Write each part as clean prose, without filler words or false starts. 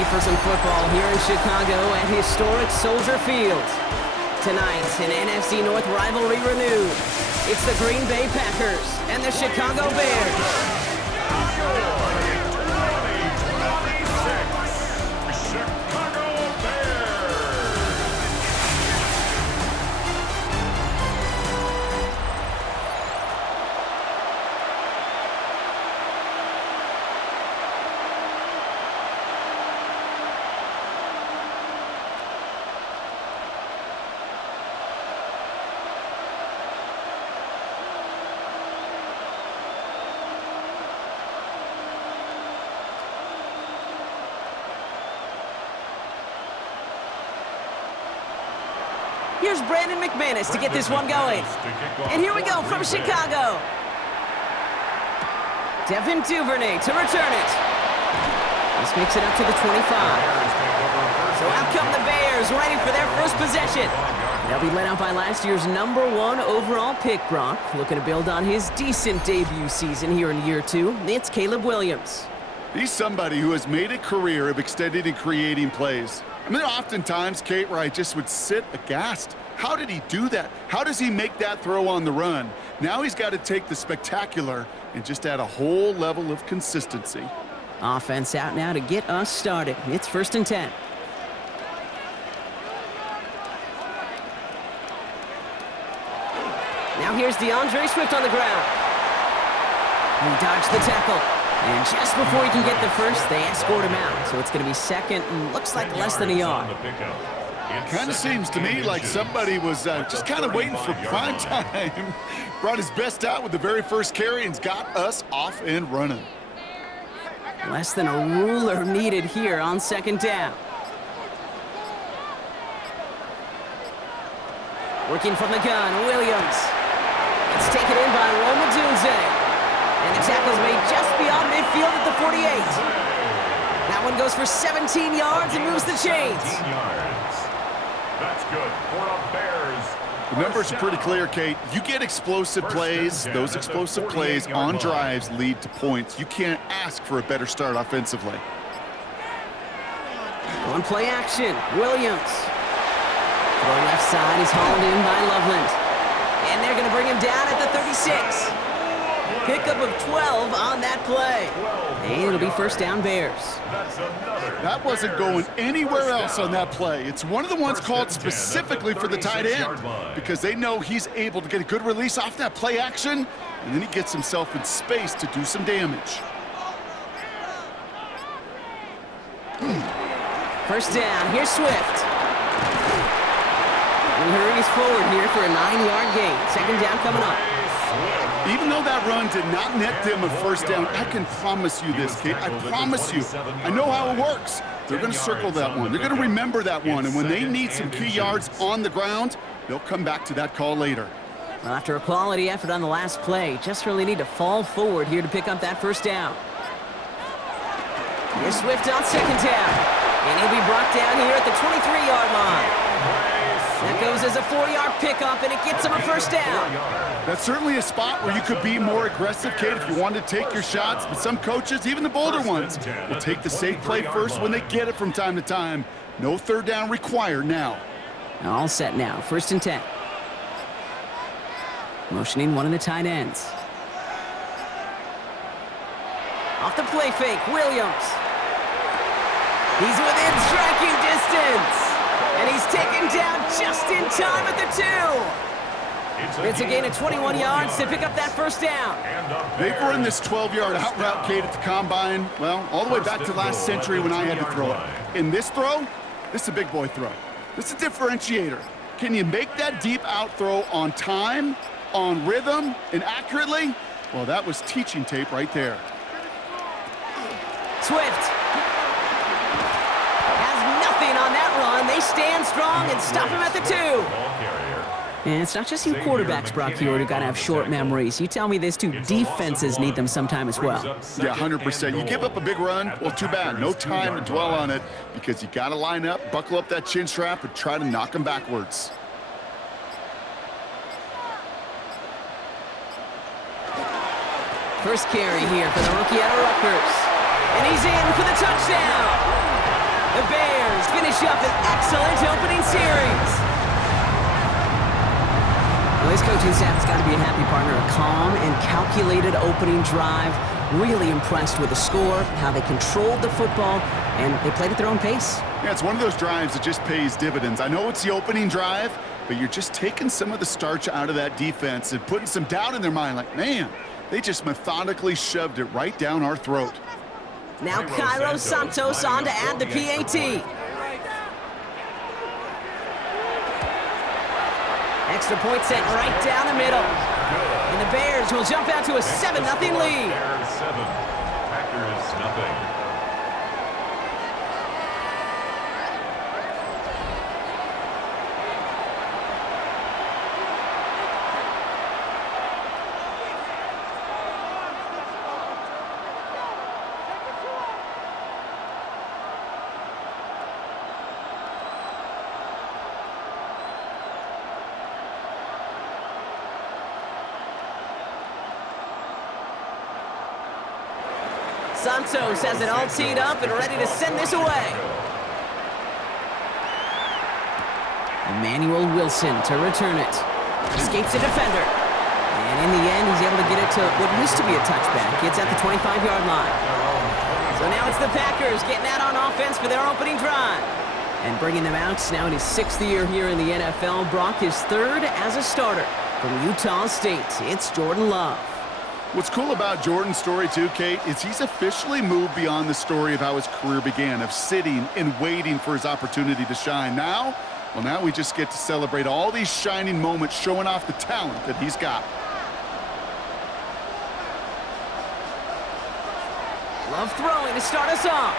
ready for some football here in Chicago at historic Soldier Field. Tonight, an NFC North rivalry renewed. It's the Green Bay Packers and the Chicago Bears. Here's Brandon McManus to get this one going. And here we go from Chicago. Devin Duvernay to return it. This makes it up to the 25. So out come the Bears, ready for their first possession. They'll be led out by last year's #1 overall pick, Brock. Looking to build on his decent debut season here in year 2. It's Caleb Williams. He's somebody who has made a career of extending and creating plays. I mean, oftentimes, Kate, where I just would sit aghast. How did he do that? How does he make that throw on the run? Now he's got to take the spectacular and just add a whole level of consistency. Offense out now to get us started. It's 1st and 10. Now here's DeAndre Swift on the ground. He dodged the tackle. And just before he can get the first, they escort him out. So it's going to be second and looks like less than a yard. Kind of seems to me like somebody was just kind of waiting for prime time. Brought his best out with the very first carry and got us off and running. Less than a ruler needed here on 2nd down. Working from the gun, Williams. It's taken in by Roma Dunze. And the tackle's made just beyond midfield at the 48. That one goes for 17 yards and moves the chains. That's good for the Bears. The numbers are pretty clear, Kate. You get explosive plays. Those explosive plays on drives lead to points. You can't ask for a better start offensively. On play action, Williams. Throw left side, he's hauled in by Loveland. And they're going to bring him down at the 36. Pickup of 12 on that play. And it'll be 1st down Bears. That wasn't going anywhere else on that play. It's one of the ones called specifically for the tight end because they know he's able to get a good release off that play action, and then he gets himself in space to do some damage. 1st down, here's Swift. He hurries forward here for a 9-yard gain. 2nd down coming up. Even though that run did not net them a 1st down, I can promise you this, Kate. I promise you. I know how it works. They're going to circle that one. They're going to remember that one. And when they need some key yards on the ground, they'll come back to that call later. Well, after a quality effort on the last play, just really need to fall forward here to pick up that 1st down. Here's Swift on 2nd down. And he'll be brought down here at the 23-yard line. That goes as a 4-yard pickup, and it gets him a 1st down. That's certainly a spot where you could be more aggressive, Kate, if you wanted to take your shots. But some coaches, even the bolder ones, will take the safe play first when they get it from time to time. No 3rd down required now. All set now, 1st and 10. Motioning one of the tight ends. Off the play fake, Williams. He's within striking distance. And he's taken down just in time at the 2. It's a gain of 21 yards to pick up that 1st down. They've run this 12-yard out route, Kate, at the combine, well, all the way back to last century when I had to throw it. In this throw, this is a big boy throw. This is a differentiator. Can you make that deep out throw on time, on rhythm, and accurately? Well, that was teaching tape right there. Swift. On that run, they stand strong and stop him at the 2. And it's not just you quarterbacks, Brock, here who got to have short memories. You tell me this too, defenses need them sometime as well. Yeah, 100%. You give up a big run, well, too bad. No time to dwell on it because you got to line up, buckle up that chin strap, and try to knock them backwards. First carry here for the rookie out of Rutgers. And he's in for the touchdown. coaching staff has got to be a happy partner. A calm and calculated opening drive. Really impressed with the score, how they controlled the football, and they played at their own pace. Yeah, it's one of those drives that just pays dividends. I know it's the opening drive, but you're just taking some of the starch out of that defense and putting some doubt in their mind. Like, man, they just methodically shoved it right down our throat. Now Cairo Santos on to add the PAT. Extra point set right down the middle. And the Bears will jump out to a 7-0 lead. Bears 7, Packers nothing. Santos has it all teed up and ready to send this away. Emmanuel Wilson to return it. Escapes the defender. And in the end, he's able to get it to what used to be a touchback. It's at the 25-yard line. So now it's the Packers getting out on offense for their opening drive. And bringing them out now in his 6th year here in the NFL. Brock is 3rd as a starter from Utah State. It's Jordan Love. What's cool about Jordan's story too, Kate, is he's officially moved beyond the story of how his career began, of sitting and waiting for his opportunity to shine. Now we just get to celebrate all these shining moments, showing off the talent that he's got. Love throwing to start us off.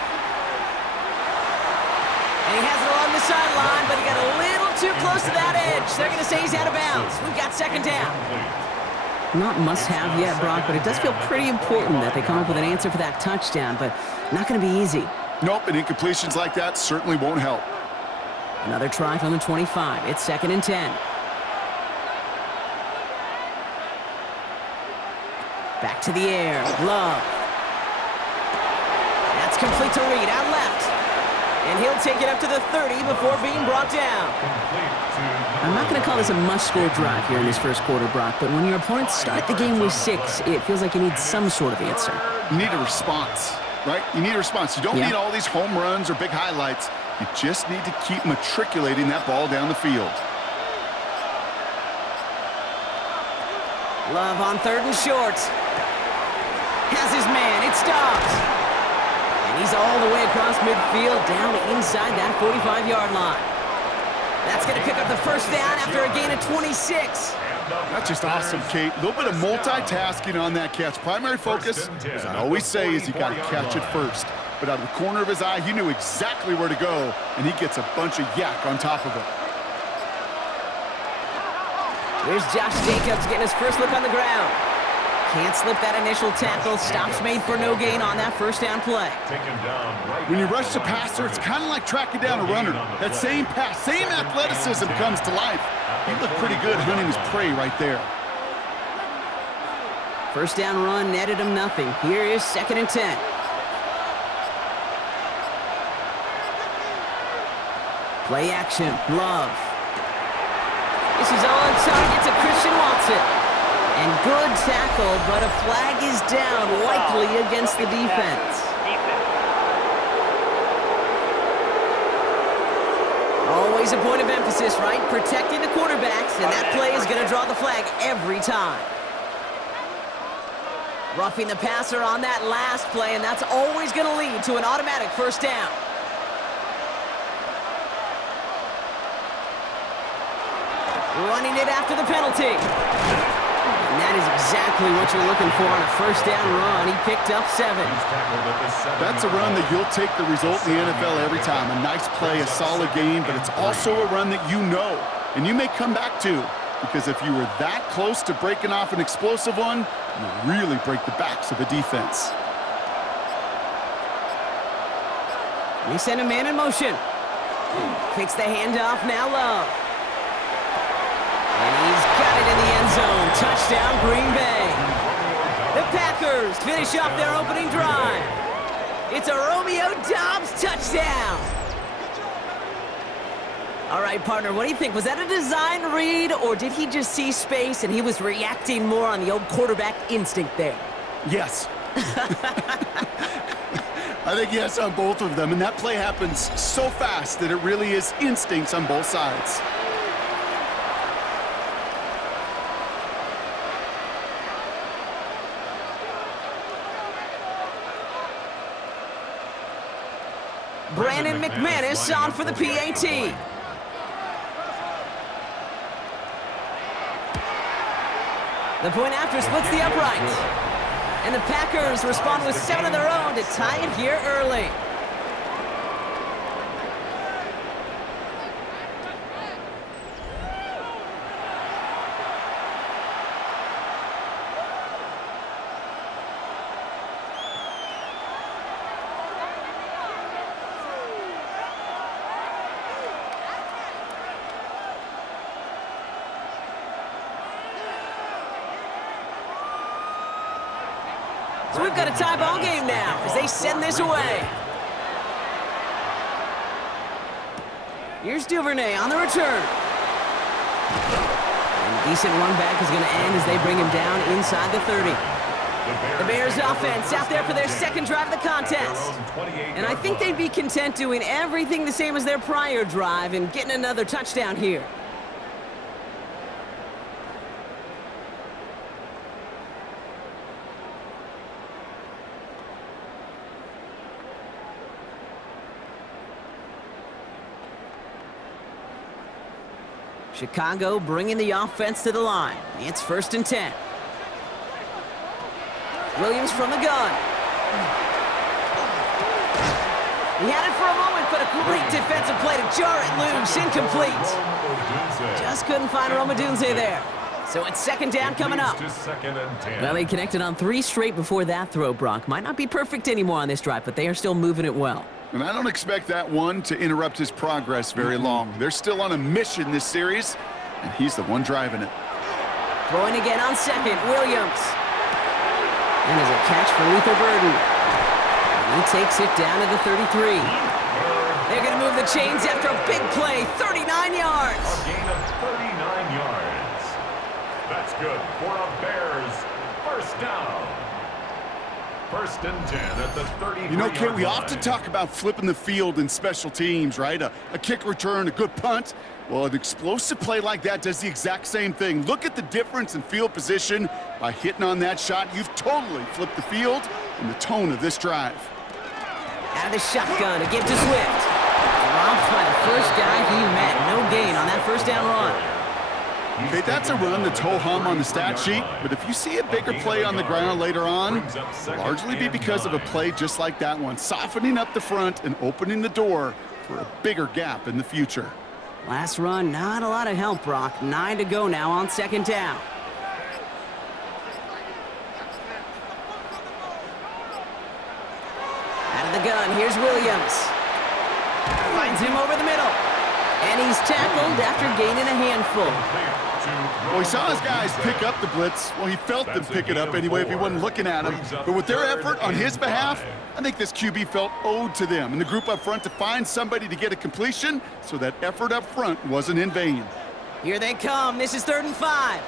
And he has it along the sideline, but he got a little too close to that edge. They're going to say he's out of bounds. We've got 2nd down. Not must-have yet, Brock, but it does feel pretty important that they come up with an answer for that touchdown, but not going to be easy. Nope, and incompletions like that certainly won't help. Another try from the 25. It's 2nd and 10. Back to the air. Love. That's complete to Reed, out left. And he'll take it up to the 30 before being brought down. I'm not going to call this a must-score drive here in this first quarter, Brock, but when your opponents start the game with 6, it feels like you need some sort of answer. You need a response, right? You need a response. You don't need all these home runs or big highlights. You just need to keep matriculating that ball down the field. Love on 3rd and short. Has his man. It's Dobbs. And he's all the way across midfield, down inside that 45-yard line. That's going to pick up the first down after a gain of 26. That's just awesome, Kate. A little bit of multitasking on that catch. Primary focus, as I always say, is you got to catch it first. But out of the corner of his eye, he knew exactly where to go, and he gets a bunch of yak on top of it. Here's Josh Jacobs getting his first look on the ground. Can't slip that initial tackle. Stops made for no gain on that first down play. When you rush the passer, it's kind of like tracking down a runner. That same pass, same athleticism comes to life. He looked pretty good hunting his prey right there. First down run netted him nothing. Here is 2nd and 10. Play action. Love. This is on target to Christian Watson. And good tackle, but a flag is down, likely against the defense. Always a point of emphasis, right? Protecting the quarterbacks, and that play is going to draw the flag every time. Roughing the passer on that last play, and that's always going to lead to an automatic first down. Running it after the penalty. And that is exactly what you're looking for on a first down run. He picked up 7. That's a run that you'll take the result in the NFL every time. A nice play, a solid game, but it's also a run that you know, and you may come back to, because if you were that close to breaking off an explosive one, you really break the backs of a defense. They send a man in motion. Takes the handoff, now Love. And he's got it in the end zone. Touchdown, Green Bay. The Packers finish off their opening drive. It's a Romeo Doubs touchdown. All right, partner, what do you think? Was that a design read, or did he just see space and he was reacting more on the old quarterback instinct there? Yes. I think yes on both of them, and that play happens so fast that it really is instincts on both sides. Brandon McManus on for the PAT. The point after splits the upright. And the Packers respond with 7 of their own to tie it here early. So we've got a tie ball game now as they send this away. Here's Duvernay on the return. And a decent run back is going to end as they bring him down inside the 30. The Bears offense out there for their second drive of the contest. And I think they'd be content doing everything the same as their prior drive and getting another touchdown here. Chicago bringing the offense to the line. It's 1st and 10. Williams from the gun. He had it for a moment, but a great defensive play to jar it loose. Incomplete. Just couldn't find Romadunze there. So it's 2nd down coming up. Well, they connected on 3 straight before that throw, Brock. Might not be perfect anymore on this drive, but they are still moving it well. And I don't expect that one to interrupt his progress very long. They're still on a mission this series, and he's the one driving it. Throwing again on 2nd, Williams. And there's a catch for Luther Burden. And he takes it down to the 33. They're going to move the chains after a big play, 39 yards. A gain of 39 yards. That's good for a Bears 1st down. 1st and 10 at the 33-yard line. You know, Kit, we often talk about flipping the field in special teams, right? A kick return, a good punt. Well, an explosive play like that does the exact same thing. Look at the difference in field position. By hitting on that shot, you've totally flipped the field and the tone of this drive. Out of the shotgun to give to Swift. Dropped by the first guy he met. No gain on that 1st down run. Okay, that's a run that's ho-hum on the stat sheet, but if you see a bigger play on the ground later on, it'll largely be because of a play just like that one, softening up the front and opening the door for a bigger gap in the future. Last run, not a lot of help, Brock. 9 to go now on 2nd down. Out of the gun, here's Williams. Finds him over the middle. And he's tackled after gaining a handful. Well, he saw his guys pick up the blitz. Well, he felt them pick it up anyway if he wasn't looking at him. But with their effort on his behalf, I think this QB felt owed to them and the group up front to find somebody to get a completion so that effort up front wasn't in vain. Here they come. This is 3rd and 5.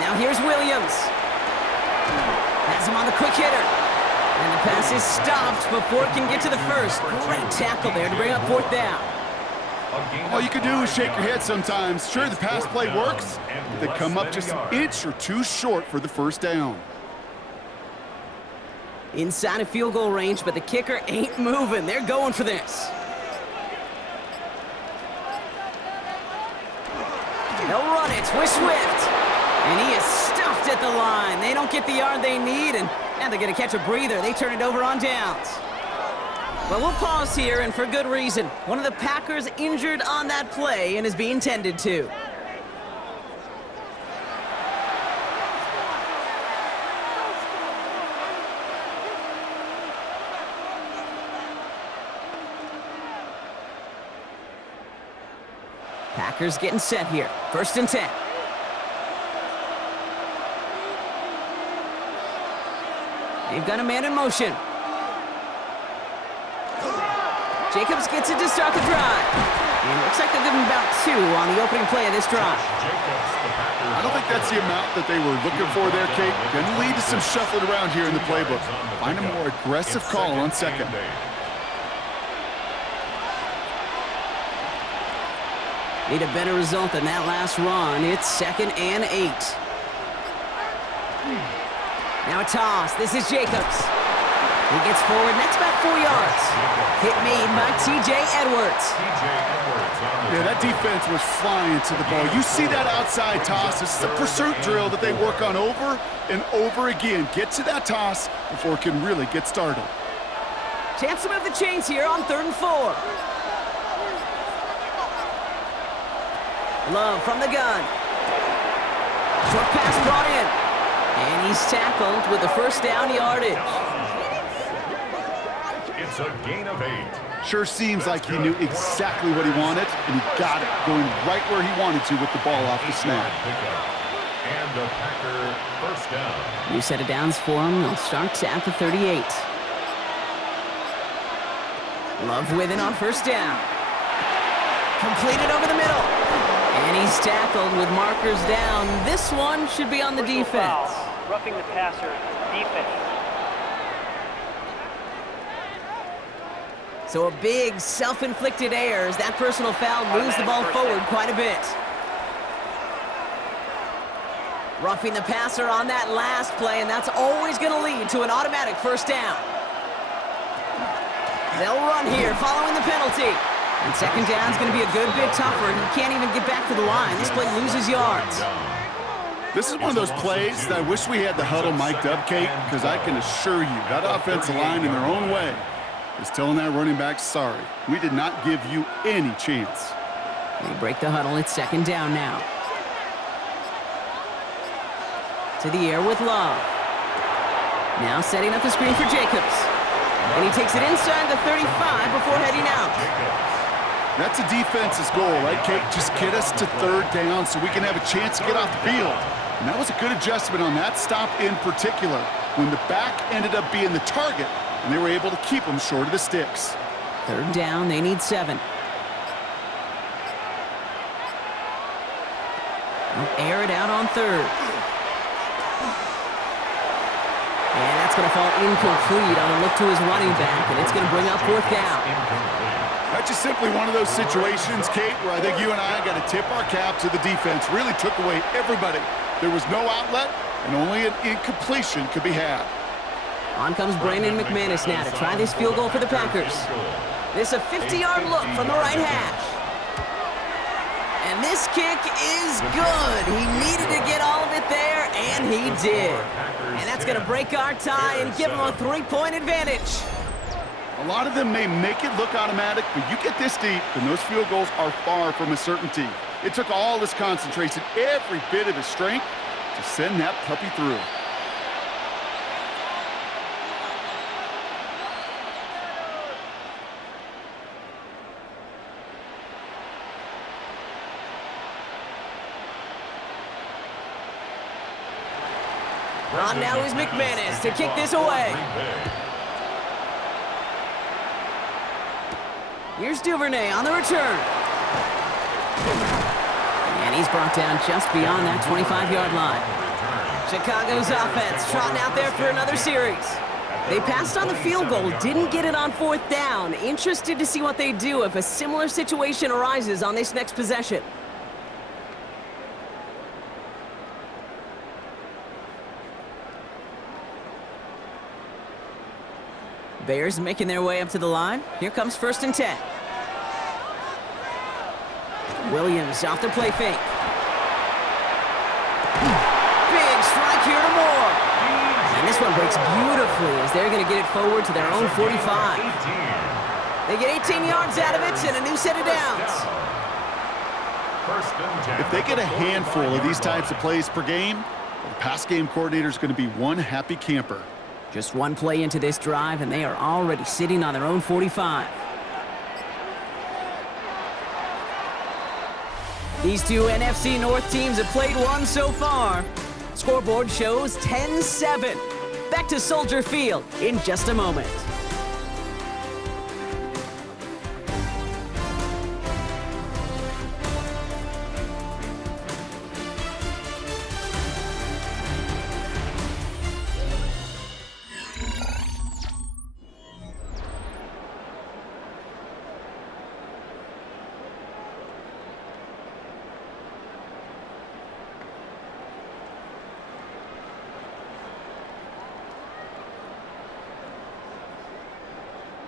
Now here's Williams. Has him on the quick hitter. And the pass is stopped before it can get to the 1st. Great tackle there to bring up 4th down. All you can do is shake your head sometimes. Sure, the pass play works, but they come up just an inch or two short for the 1st down. Inside of field goal range, but the kicker ain't moving. They're going for this. They'll run it with Swift. And he is stuffed at the line. They don't get the yard they need, and now they're going to catch a breather. They turn it over on downs. Well, we'll pause here, and for good reason. One of the Packers injured on that play and is being tended to. Packers getting set here. 1st and 10. They've got a man in motion. Jacobs gets it to start the drive. And it looks like they'll give him about 2 on the opening play of this drive. I don't think that's the amount that they were looking for there, Kate. Going to lead to some shuffling around here in the playbook. Find a more aggressive call on second. Need a better result than that last run. It's 2nd and 8. Now a toss. This is Jacobs. He gets forward, and that's about 4 yards. Hit made by T.J. Edwards. Yeah, that defense was flying to the ball. You see that outside toss. This is a pursuit drill that they work on over and over again. Get to that toss before it can really get started. Chance to move the chains here on 3rd and 4. Love from the gun. Short pass brought in. And he's tackled with the first down yardage. It's a gain of 8. Sure seems like he knew exactly what he wanted, and he got it, going right where he wanted to with the ball off the snap. And the Packer first down. New set of downs for him. They'll start at the 38. Love with it on first down. Completed over the middle. And he's tackled with markers down. This one should be on the defense. Roughing the passer, defense. So a big self-inflicted error as that personal foul moves the ball forward quite a bit. Roughing the passer on that last play, and that's always going to lead to an automatic first down. They'll run here following the penalty. And second down's going to be a good bit tougher. He can't even get back to the line. This play loses yards. This is one of those plays that I wish we had the huddle mic'd up, Kate, because I can assure you that offensive line in their own way is telling that running back, sorry, we did not give you any chance. They break the huddle. It's second down now. To the air with Love. Now setting up the screen for Jacobs. And he takes it inside the 35 before heading out. That's a defense's goal, right, Kate? Just get us to third down so we can have a chance to get off the field. And that was a good adjustment on that stop in particular, when the back ended up being the target, and they were able to keep him short of the sticks. Third down, they need 7. They'll air it out on third. And that's going to fall incomplete on a look to his running back, and it's going to bring up 4th down. That's just simply one of those situations, Kate, where I think you and I got to tip our cap to the defense. Really took away everybody. There was no outlet, and only an incompletion could be had. On comes Brandon McManus now to try this field goal for the Packers. This a 50-yard look from the right hash. And this kick is good. He needed to get all of it there, and he did. And that's going to break our tie and give him a 3-point advantage. A lot of them may make it look automatic, but you get this deep, and those field goals are far from a certainty. It took all his concentration, every bit of his strength, to send that puppy through. On now is McManus to kick this away. Here's Duvernay on the return. And he's brought down just beyond that 25-yard line. Chicago's offense trotting out there for another series. They passed on the field goal, didn't get it on 4th down. Interested to see what they do if a similar situation arises on this next possession. Bears making their way up to the line. Here comes 1st and 10. Williams off the play fake. Big strike here to Moore. And this one breaks beautifully as they're going to get it forward to their own 45. They get 18 yards out of it and a new set of downs. If they get a handful of these types of plays per game, the pass game coordinator is going to be one happy camper. Just one play into this drive, and they are already sitting on their own 45. These two NFC North teams have played one so far. Scoreboard shows 10-7. Back to Soldier Field in just a moment.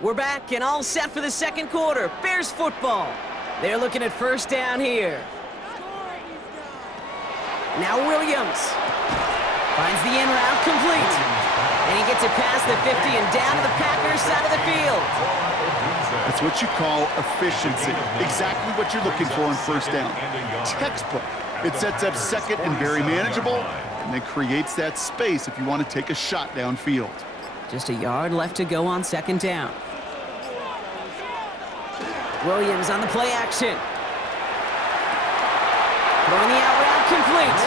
We're back and all set for the second quarter. Bears football. They're looking at first down here. Now Williams finds the in route complete. And he gets it past the 50 and down to the Packers side of the field. That's what you call efficiency. Exactly what you're looking for on first down. Textbook. It sets up second and very manageable, and then creates that space if you want to take a shot downfield. Just a yard left to go on second down. Williams on the play action. Throwing the out route complete.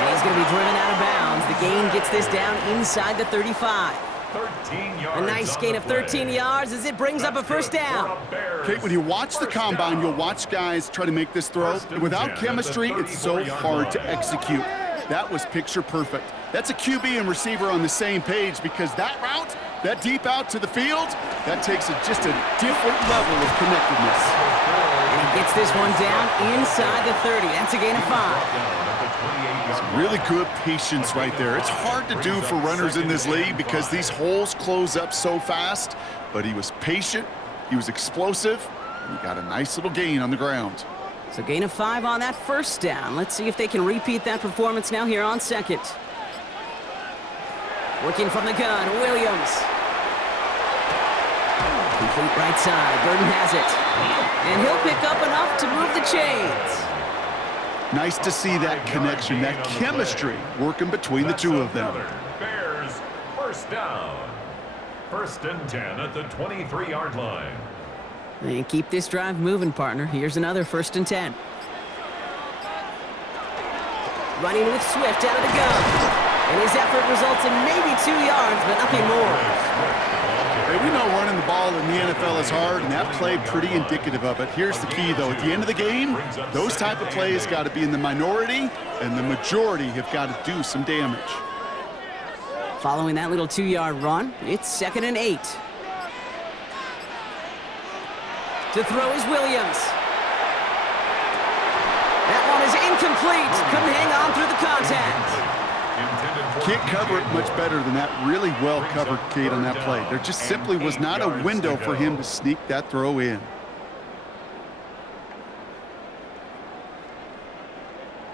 And he's going to be driven out of bounds. The gain gets this down inside the 35. 13 yards. A nice gain of 13 yards as it brings up a first down. Okay, when you watch the combine, you'll watch guys try to make this throw. And without chemistry, it's so hard to execute. That was picture perfect. That's a QB and receiver on the same page because that route, that deep out to the field, that takes just a different level of connectedness. And he gets this one down inside the 30. That's a gain of 5. Really good patience right there. It's hard to do for runners in this league because these holes close up so fast, but he was patient, he was explosive, and he got a nice little gain on the ground. So gain of 5 on that first down. Let's see if they can repeat that performance now here on second. Working from the gun, Williams. Complete right side, Burton has it. And he'll pick up enough to move the chains. Nice to see that connection, that chemistry working between the two of them. Bears first down. First and 10 at the 23-yard line. And keep this drive moving, partner. Here's another first and 10. Running with Swift out of the gun. And his effort results in maybe 2 yards, but nothing more. Hey, we know running the ball in the NFL is hard, and that play pretty indicative of it. Here's the key, though. At the end of the game, those type of plays got to be in the minority, and the majority have got to do some damage. Following that little 2-yard run, it's 2nd and 8. To throw is Williams. That one is incomplete. Couldn't hang on through the contact. Can't cover it much better than that. Really well covered, Kate, on that play. There just simply was not a window for him to sneak that throw in.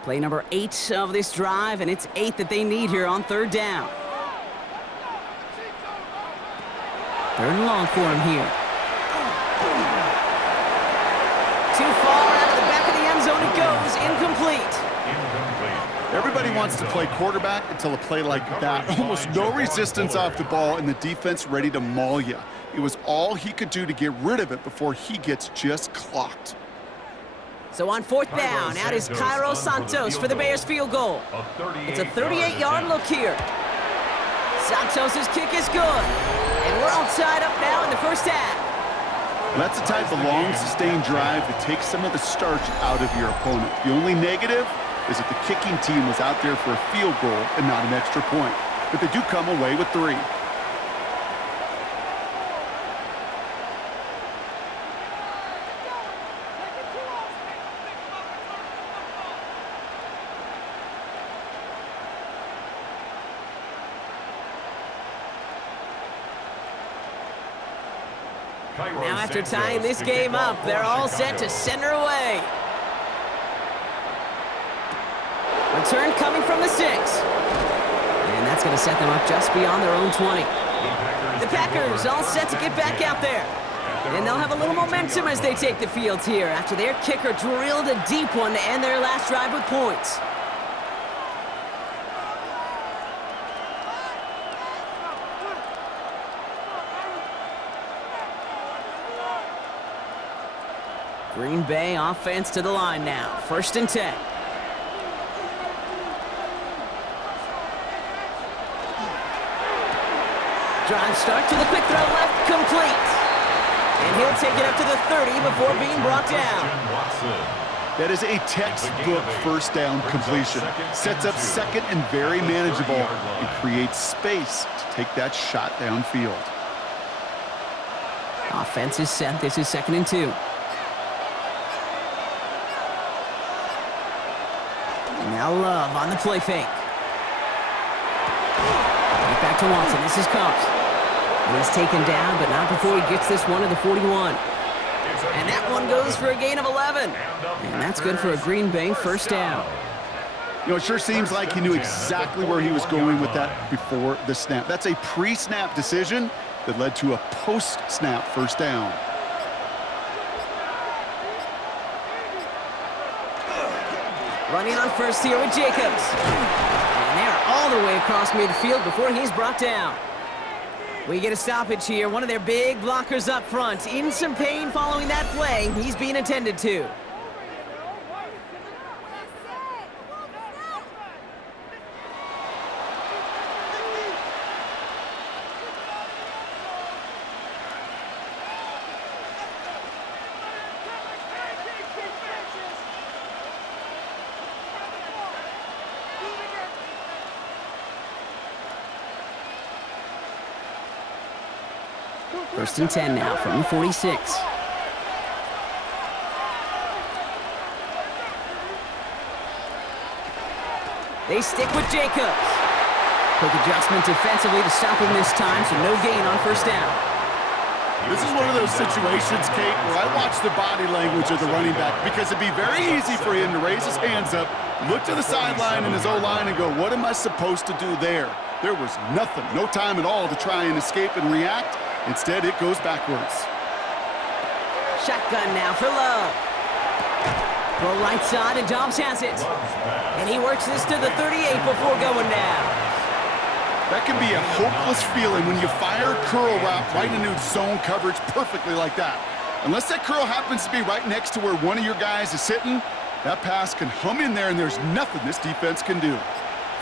Play number 8 of this drive, and it's 8 that they need here on third down. Third and long for him here. Too far out of the back of the end zone it goes. Incomplete. Everybody wants to play quarterback until a play like that. Almost no resistance off the ball and the defense ready to maul you. It was all he could do to get rid of it before he gets just clocked. So on fourth down, out is Cairo Santos for the Bears field goal. It's a 38-yard look here. Santos' kick is good. And we're all tied up now in the first half. That's the type of long, sustained drive that takes some of the starch out of your opponent. The only negative is that the kicking team was out there for a field goal and not an extra point. But they do come away with 3. Now after tying this game up, they're all set to send her away. Return coming from the 6. And that's going to set them up just beyond their own 20. The Packers all set to get back out there. And they'll have a little momentum as they take the field here after their kicker drilled a deep one to end their last drive with points. Green Bay offense to the line now. First and 10. Drive start to the quick throw left, complete. And he'll take it up to the 30 before being brought down. That is a textbook first down completion. Sets up second and very manageable and creates space to take that shot downfield. Offense is set. This is 2nd and 2. Now Love on the play fake. Right back to Watson. This is Cox. And he's taken down, but not before he gets this one to the 41. And that one goes for a gain of 11. And that's good for a Green Bay first down. You know, it sure seems like he knew exactly where he was going with that before the snap. That's a pre-snap decision that led to a post-snap first down. Running on first here with Jacobs. And they're all the way across midfield before he's brought down. We get a stoppage here. One of their big blockers up front. In some pain following that play. He's being attended to. First and 10 now from the 46. They stick with Jacobs. Quick adjustment defensively to stop him this time, so no gain on first down. This is one of those situations, Kate, where I watch the body language of the running back because it'd be very easy for him to raise his hands up, look to the sideline in his O-line and go, what am I supposed to do there? There was nothing, no time at all to try and escape and react. Instead, it goes backwards. Shotgun now for Love. Throw right side, and Dobbs has it. And he works this to the 38 before going down. That can be a hopeless feeling when you fire a curl route right into zone coverage perfectly like that. Unless that curl happens to be right next to where one of your guys is sitting, that pass can hum in there, and there's nothing this defense can do.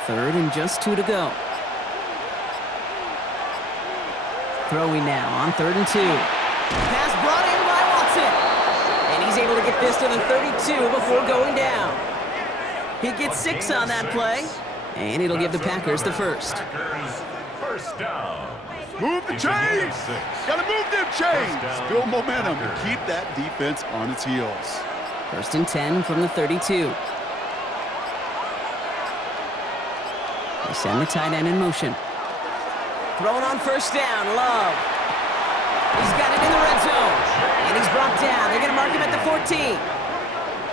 Third and just 2 to go. Throwing now on 3rd and 2. Pass brought in by Watson. And he's able to get this to the 32 before going down. He gets 6 on that play. And it'll give the Packers the first. First down. Move the chains! Gotta move them chains! Build momentum and keep that defense on its heels. First and 10 from the 32. They send the tight end in motion. Throwing on first down, Love. He's got it in the red zone. And he's brought down. They're going to mark him at the 14.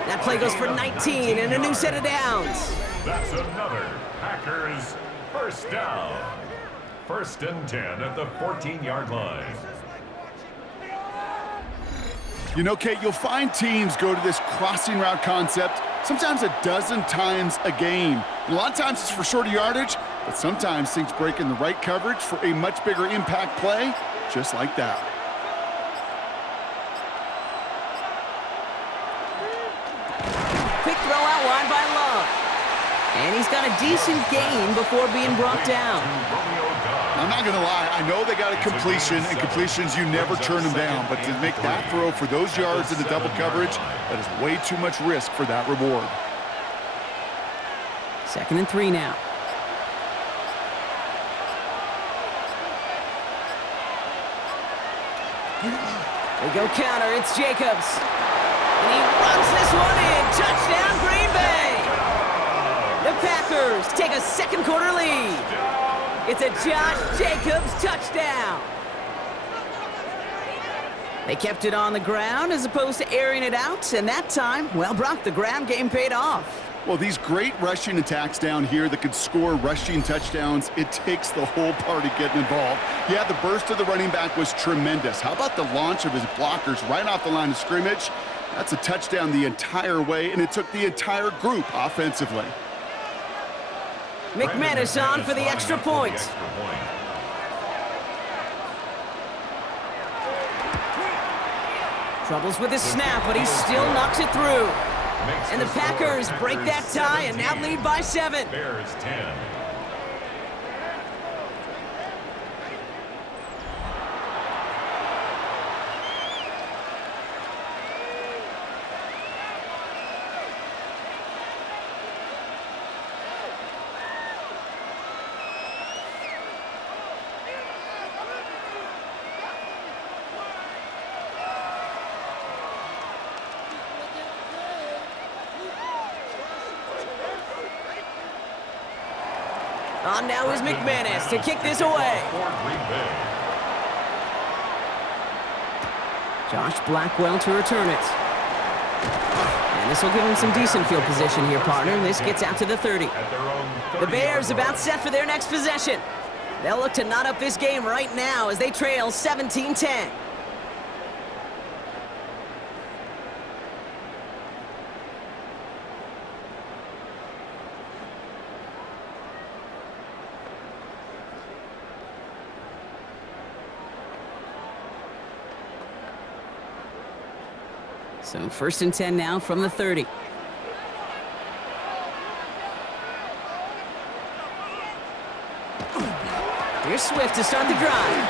That play goes for 19 and a new set of downs. That's another Packers first down. First and 10 at the 14-yard line. You know, Kate, you'll find teams go to this crossing route concept sometimes a dozen times a game. And a lot of times it's for shorter yardage, but sometimes things break in the right coverage for a much bigger impact play, just like that. Quick throw out wide by Love. And he's got a decent gain before being brought down. I'm not going to lie, I know they got a completion, and completions, you never turn them down, but to make that throw for those yards in the double coverage, that is way too much risk for that reward. 2nd and 3 now. They go counter, it's Jacobs. And he runs this one in. Touchdown, Green Bay! The Packers take a second quarter lead. It's a Josh Jacobs touchdown. They kept it on the ground as opposed to airing it out, and that time, well, Brock, the ground game paid off. Well, these great rushing attacks down here that could score rushing touchdowns, it takes the whole party getting involved. Yeah, the burst of the running back was tremendous. How about the launch of his blockers right off the line of scrimmage? That's a touchdown the entire way, and it took the entire group offensively. McManus on for the extra point. Troubles with his snap, but he still knocks it through. And the Packers break that tie and now lead by 7. Bears 10. On now is McManus to kick this away. For Green Bay. Josh Blackwell to return it. And this will give him some decent field position here, partner. This gets out to the 30. The Bears about set for their next possession. They'll look to knot up this game right now as they trail 17-10. So 1st and 10 now from the 30. Here's Swift to start the drive.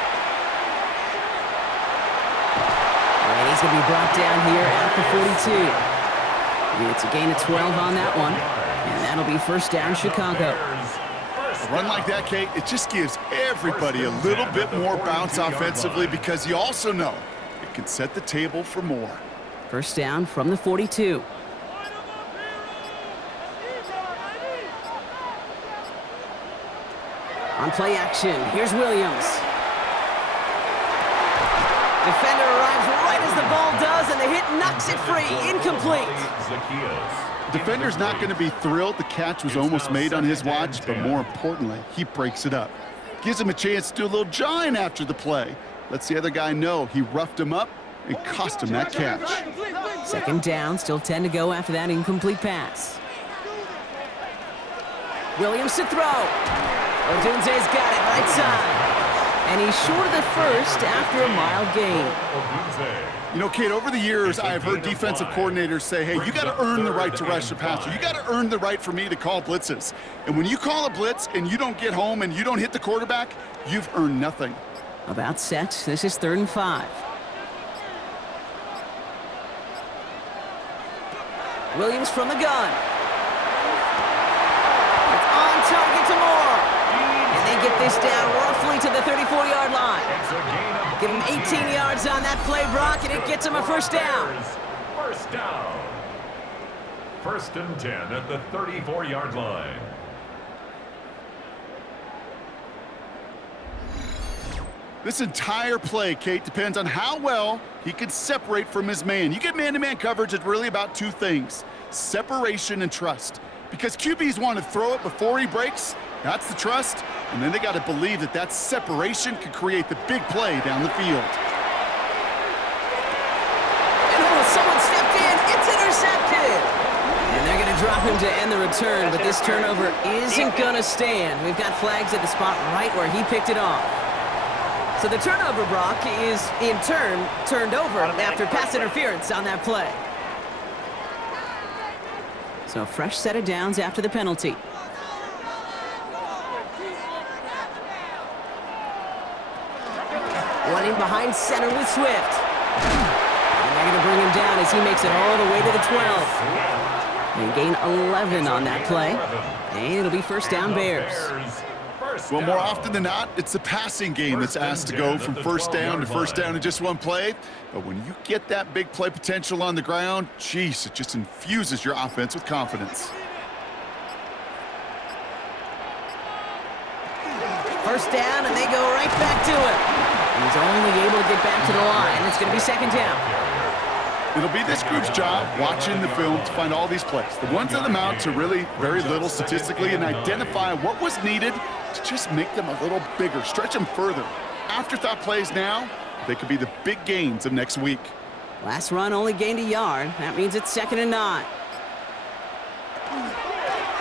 And he's going to be brought down here at the 42. It's a gain of 12 on that one. And that'll be 1st down Chicago. A run like that, Kate, it just gives everybody a little bit more bounce offensively because you also know it can set the table for more. 1st down from the 42. On play action, here's Williams. Defender arrives right as the ball does, and the hit knocks it free. Incomplete. Defender's not going to be thrilled the catch was almost made on his watch, but more importantly, he breaks it up. Gives him a chance to do a little jawing after the play. Lets the other guy know he roughed him up and cost him that catch. 2nd down, still 10 to go after that incomplete pass. Williams to throw. Odunze's got it right side. And he's short of the 1st after a mild gain. You know, Kate, over the years, I've heard defensive coordinators say, hey, you got to earn the right to rush the passer. You got to earn the right for me to call blitzes. And when you call a blitz and you don't get home and you don't hit the quarterback, you've earned nothing. About set. This is 3rd and 5. Williams from the gun. It's on target to Moore. And they get this down roughly to the 34-yard line. Give him 18 yards on that play, Brock, and it gets him a 1st down. 1st down. 1st and 10 at the 34-yard line. This entire play, Kate, depends on how well he can separate from his man. You get man-to-man coverage, it's really about 2 things, separation and trust. Because QBs want to throw it before he breaks, that's the trust, and then they got to believe that that separation could create the big play down the field. And someone stepped in, it's intercepted! And they're going to drop him to end the return, but this turnover isn't going to stand. We've got flags at the spot right where he picked it off. So the turnover, Brock, is in turn turned over after pass interference on that play. So a fresh set of downs after the penalty. Running behind center with Swift. And they're going to bring him down as he makes it all the way to the 12. They gain 11 on that play. And it'll be 1st down Bears. Well, more often than not, it's the passing game that's asked to go from 1st down to 1st down in just one play. But when you get that big play potential on the ground, geez, it just infuses your offense with confidence. 1st down, and they go right back to him. He's only able to get back to the line. It's going to be 2nd down. It'll be this group's job watching the film to find all these plays. The ones on the mount to really very little statistically and identify what was needed to just make them a little bigger, stretch them further. Afterthought plays now, they could be the big gains of next week. Last run only gained a yard. That means it's 2nd and 9.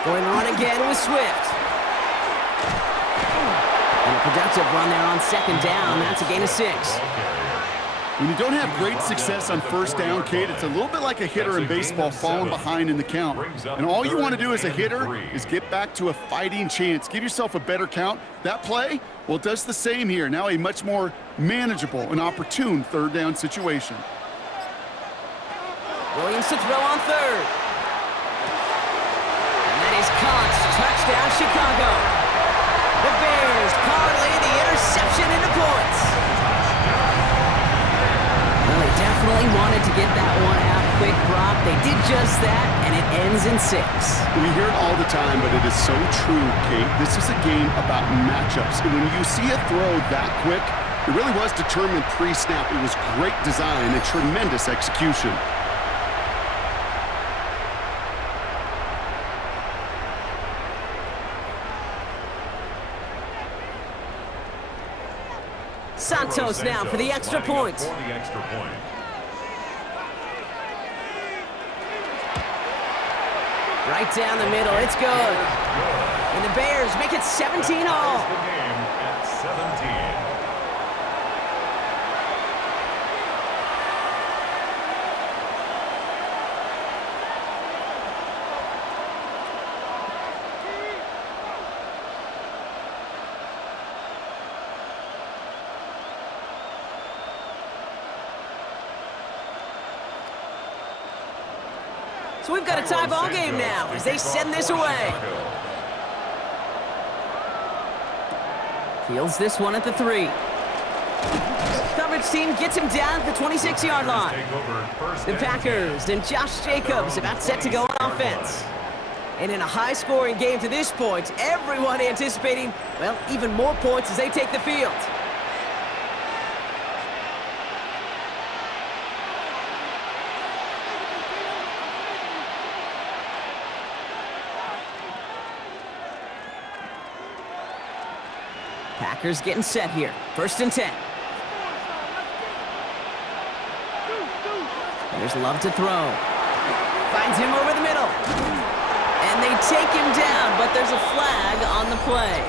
Going to run again with Swift. And a productive run there on 2nd down. That's a gain of 6. When you don't have great success on 1st down, Kate, it's a little bit like a hitter in baseball falling behind in the count. And all you want to do as a hitter is get back to a fighting chance. Give yourself a better count. That play, well, it does the same here. Now a much more manageable and opportune 3rd down situation. Williams to throw on 3rd. And that is caught. Touchdown, Chicago. The Bears parlay the interception into points. Well, they definitely wanted to get that one out quick, Brock. They did just that, and it ends in 6. We hear it all the time, but it is so true, Kate. This is a game about matchups. And when you see a throw that quick, It really was determined pre-snap. It was great design and tremendous execution. Santos now for the extra point. Right down the middle, it's good. And the Bears make it 17 all. The game at 17. So we've got a tie ball game now as they send this away. Fields this one at the 3. Coverage team gets him down at the 26-yard line. The Packers and Josh Jacobs about set to go on offense. And in a high-scoring game to this point, everyone anticipating, well, even more points as they take the field. Packers getting set here. 1st and 10. There's Love to throw. Finds him over the middle. And they take him down, but there's a flag on the play.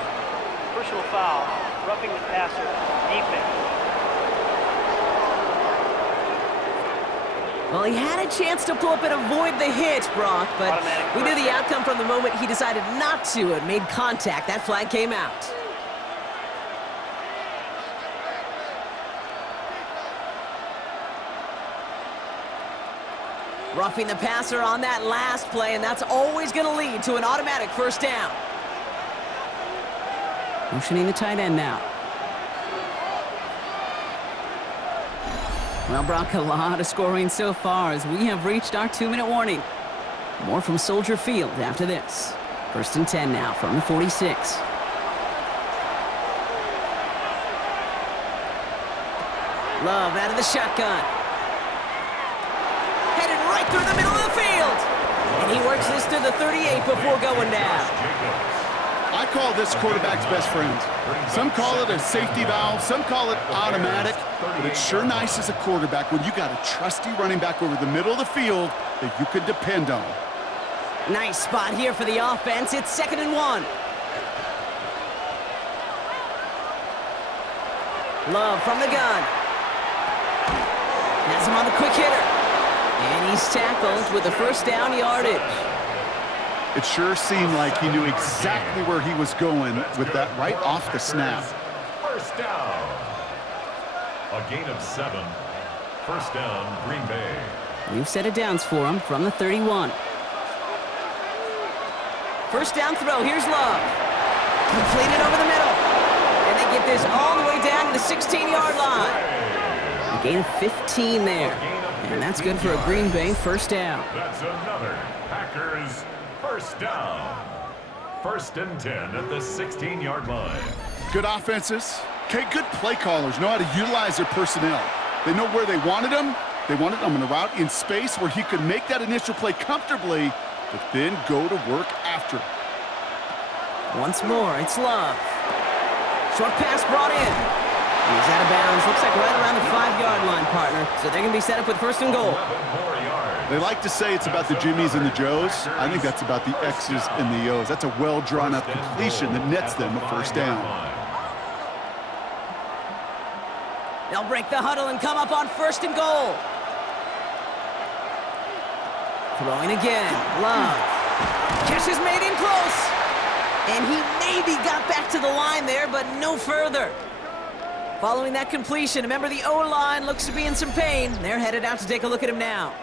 Personal foul, roughing the passer, defense. Well, he had a chance to pull up and avoid the hit, Brock, but we knew the outcome from the moment he decided not to and made contact. That flag came out. Roughing the passer on that last play, and that's always going to lead to an automatic 1st down. Motioning the tight end now. Well, Brock, a lot of scoring so far as we have reached our 2-minute warning. More from Soldier Field after this. 1st and 10 now from the 46. Love out of the shotgun. Right through the middle of the field. And he works this to the 38 before going down. I call this quarterback's best friend. Some call it a safety valve, some call it automatic, but it's sure nice as a quarterback when you got a trusty running back over the middle of the field that you could depend on. Nice spot here for the offense. It's 2nd and 1. Love from the gun. Has him on the quick hitter. And he's tackled with a 1st down yardage. It sure seemed like he knew exactly where he was going with that right off the snap. 1st down. A gain of 7. 1st down, Green Bay. We've set it downs for him from the 31. 1st down throw. Here's Love. Completed over the middle. And they get this all the way down to the 16-yard line. A gain of 15 there. And that's good for a Green Bay 1st down. That's another Packers 1st down. 1st and 10 at the 16-yard line. Good offenses. Okay, good play callers know how to utilize their personnel. They know where they wanted them. They wanted them in a route in space where he could make that initial play comfortably, but then go to work after. Once more, it's Love. Short pass brought in. He's out of bounds. Looks like right around the 5-yard line, partner. So they're going to be set up with 1st and goal. They like to say it's about the Jimmies and the Joes. I think that's about the X's and the O's. That's a well-drawn-up completion that nets them a 1st down. They'll break the huddle and come up on 1st and goal. Throwing again. Love. Catch is made in close. And he maybe got back to the line there, but no further. Following that completion, remember the O-line looks to be in some pain. They're headed out to take a look at him now.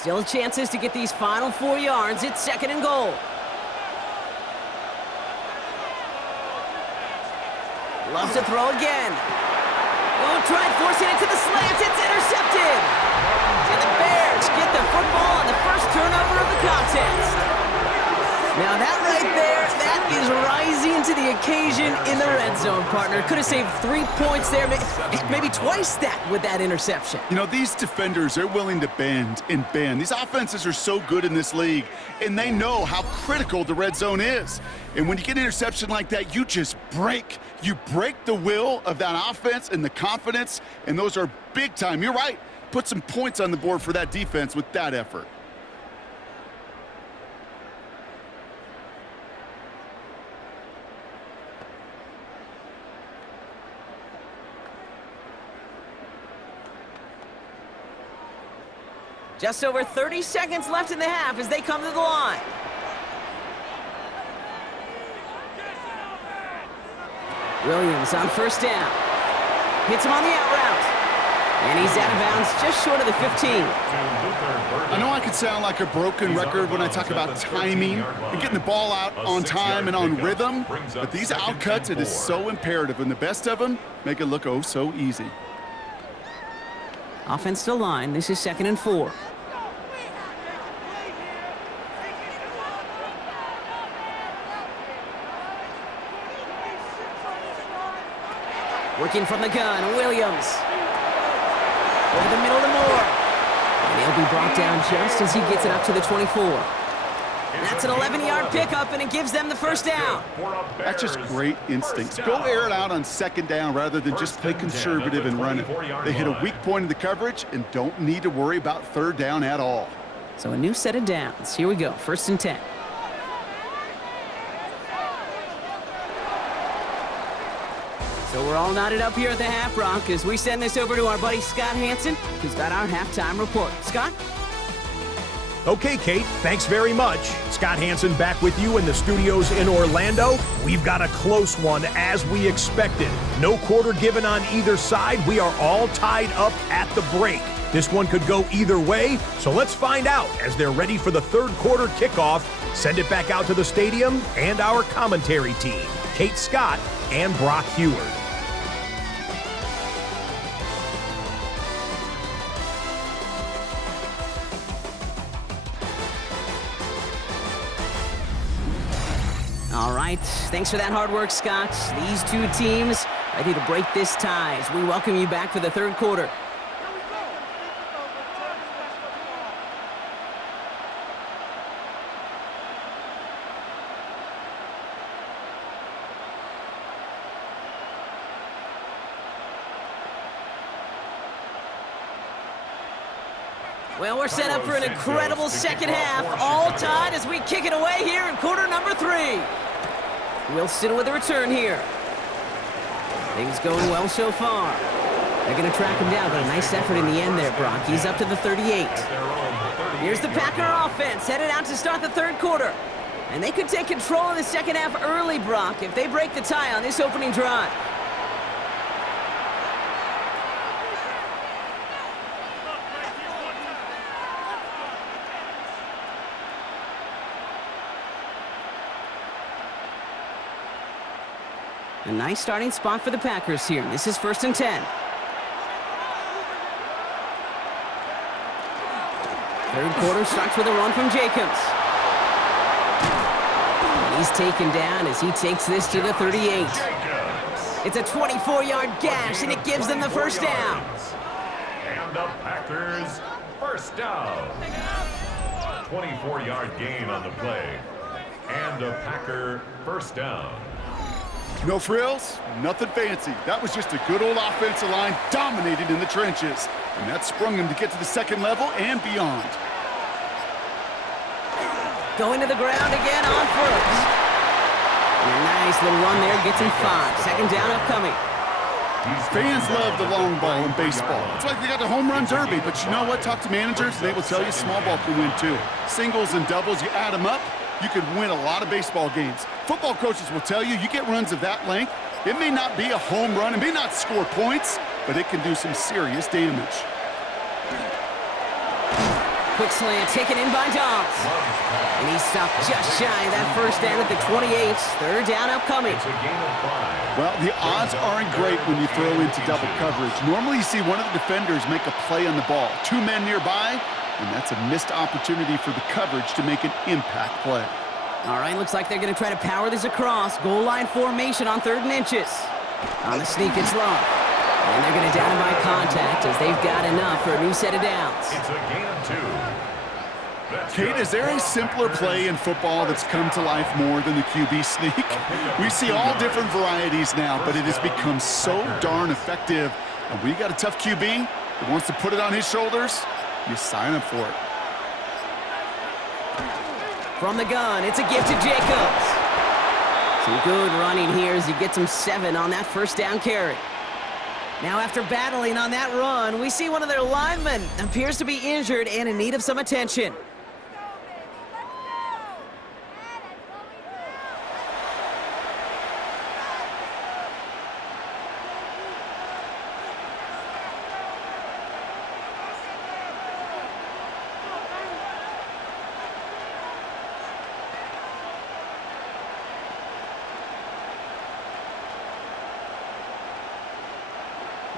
Still chances to get these final 4 yards. It's 2nd and goal. Loves to throw again. Oh, tried forcing it to the slant. It's intercepted. And the Bears get the football on the first turnover of the contest. Now that right there, that is rising to the occasion in the red zone, partner. Could have saved 3 points there, maybe twice that with that interception. You know, these defenders, they're willing to bend and bend. These offenses are so good in this league, and they know how critical the red zone is. And when you get an interception like that, you just break. You break the will of that offense and the confidence, and those are big time. You're right. Put some points on the board for that defense with that effort. Just over 30 seconds left in the half as they come to the line. Williams on first down. Hits him on the out route. And he's out of bounds just short of the 15. I know I could sound like a broken record when I talk about timing and getting the ball out on time and on rhythm, but these outcuts, it is so imperative, and the best of them make it look oh so easy. Offense to line. This is 2nd and 4. Working from the gun, Williams. Over the middle to Moore. And he'll be brought down just as he gets it up to the 24. That's an 11-yard pickup, and it gives them the first down. That's just great instincts. Go air it out on 2nd down rather than just play conservative and run it. They hit a weak point in the coverage and don't need to worry about 3rd down at all. So a new set of downs. Here we go, 1st and 10. So we're all knotted up here at the half, Brock, as we send this over to our buddy Scott Hansen, who's got our halftime report. Scott? Okay, Kate, thanks very much. Scott Hansen back with you in the studios in Orlando. We've got a close one, as we expected. No quarter given on either side. We are all tied up at the break. This one could go either way, so let's find out as they're ready for the 3rd quarter kickoff. Send it back out to the stadium and our commentary team, Kate Scott and Brock Heward. All right, thanks for that hard work, Scott. These two teams ready to break this tie as we welcome you back for the 3rd quarter. Well, we're set up for an incredible 2nd half, all tied as we kick it away here in quarter number 3. Wilson with a return here. Things going well so far. They're going to track him down, but a nice effort in the end there, Brock. He's up to the 38. Here's the Packer offense headed out to start the 3rd quarter. And they could take control of the 2nd half early, Brock, if they break the tie on this opening drive. A nice starting spot for the Packers here. This is 1st and 10. 3rd quarter starts with a run from Jacobs. And he's taken down as he takes this to the 38. It's a 24-yard gash, and it gives them the 1st down. And the Packers, 1st down. 24-yard gain on the play. And a Packer 1st down. No frills, nothing fancy. That was just a good old offensive line dominated in the trenches. And that sprung him to get to the 2nd level and beyond. Going to the ground again on 1st. And a nice little run there gets him 5. 2nd down upcoming. Fans love the long ball in baseball. It's like they got the home run derby, but you know what? Talk to managers, they will tell you small ball can win too. Singles and doubles, you add them up, you could win a lot of baseball games. Football coaches will tell you, you get runs of that length, it may not be a home run, it may not score points, but it can do some serious damage. quick slant taken in by Dobbs. And he stopped just shy of that first down at the 28. Third down upcoming. It's a gain of 5. Well, the odds aren't great when you throw into double coverage. Normally you see one of the defenders make a play on the ball. 2 men nearby, and that's a missed opportunity for the coverage to make an impact play. All right, looks like they're going to try to power this across. Goal line formation on 3rd and inches. On the sneak, it's Love. And they're going to down him by contact as they've got enough for a new set of downs. It's a gain of 2. Kate, is there a simpler play in football that's come to life more than the QB sneak? We see all different varieties now, but it has become so darn effective. And when you got a tough QB that wants to put it on his shoulders, you sign up for it. From the gun, it's a gift to Jacobs. Some good running here as he gets him 7 on that first down carry. Now after battling on that run, we see one of their linemen appears to be injured and in need of some attention.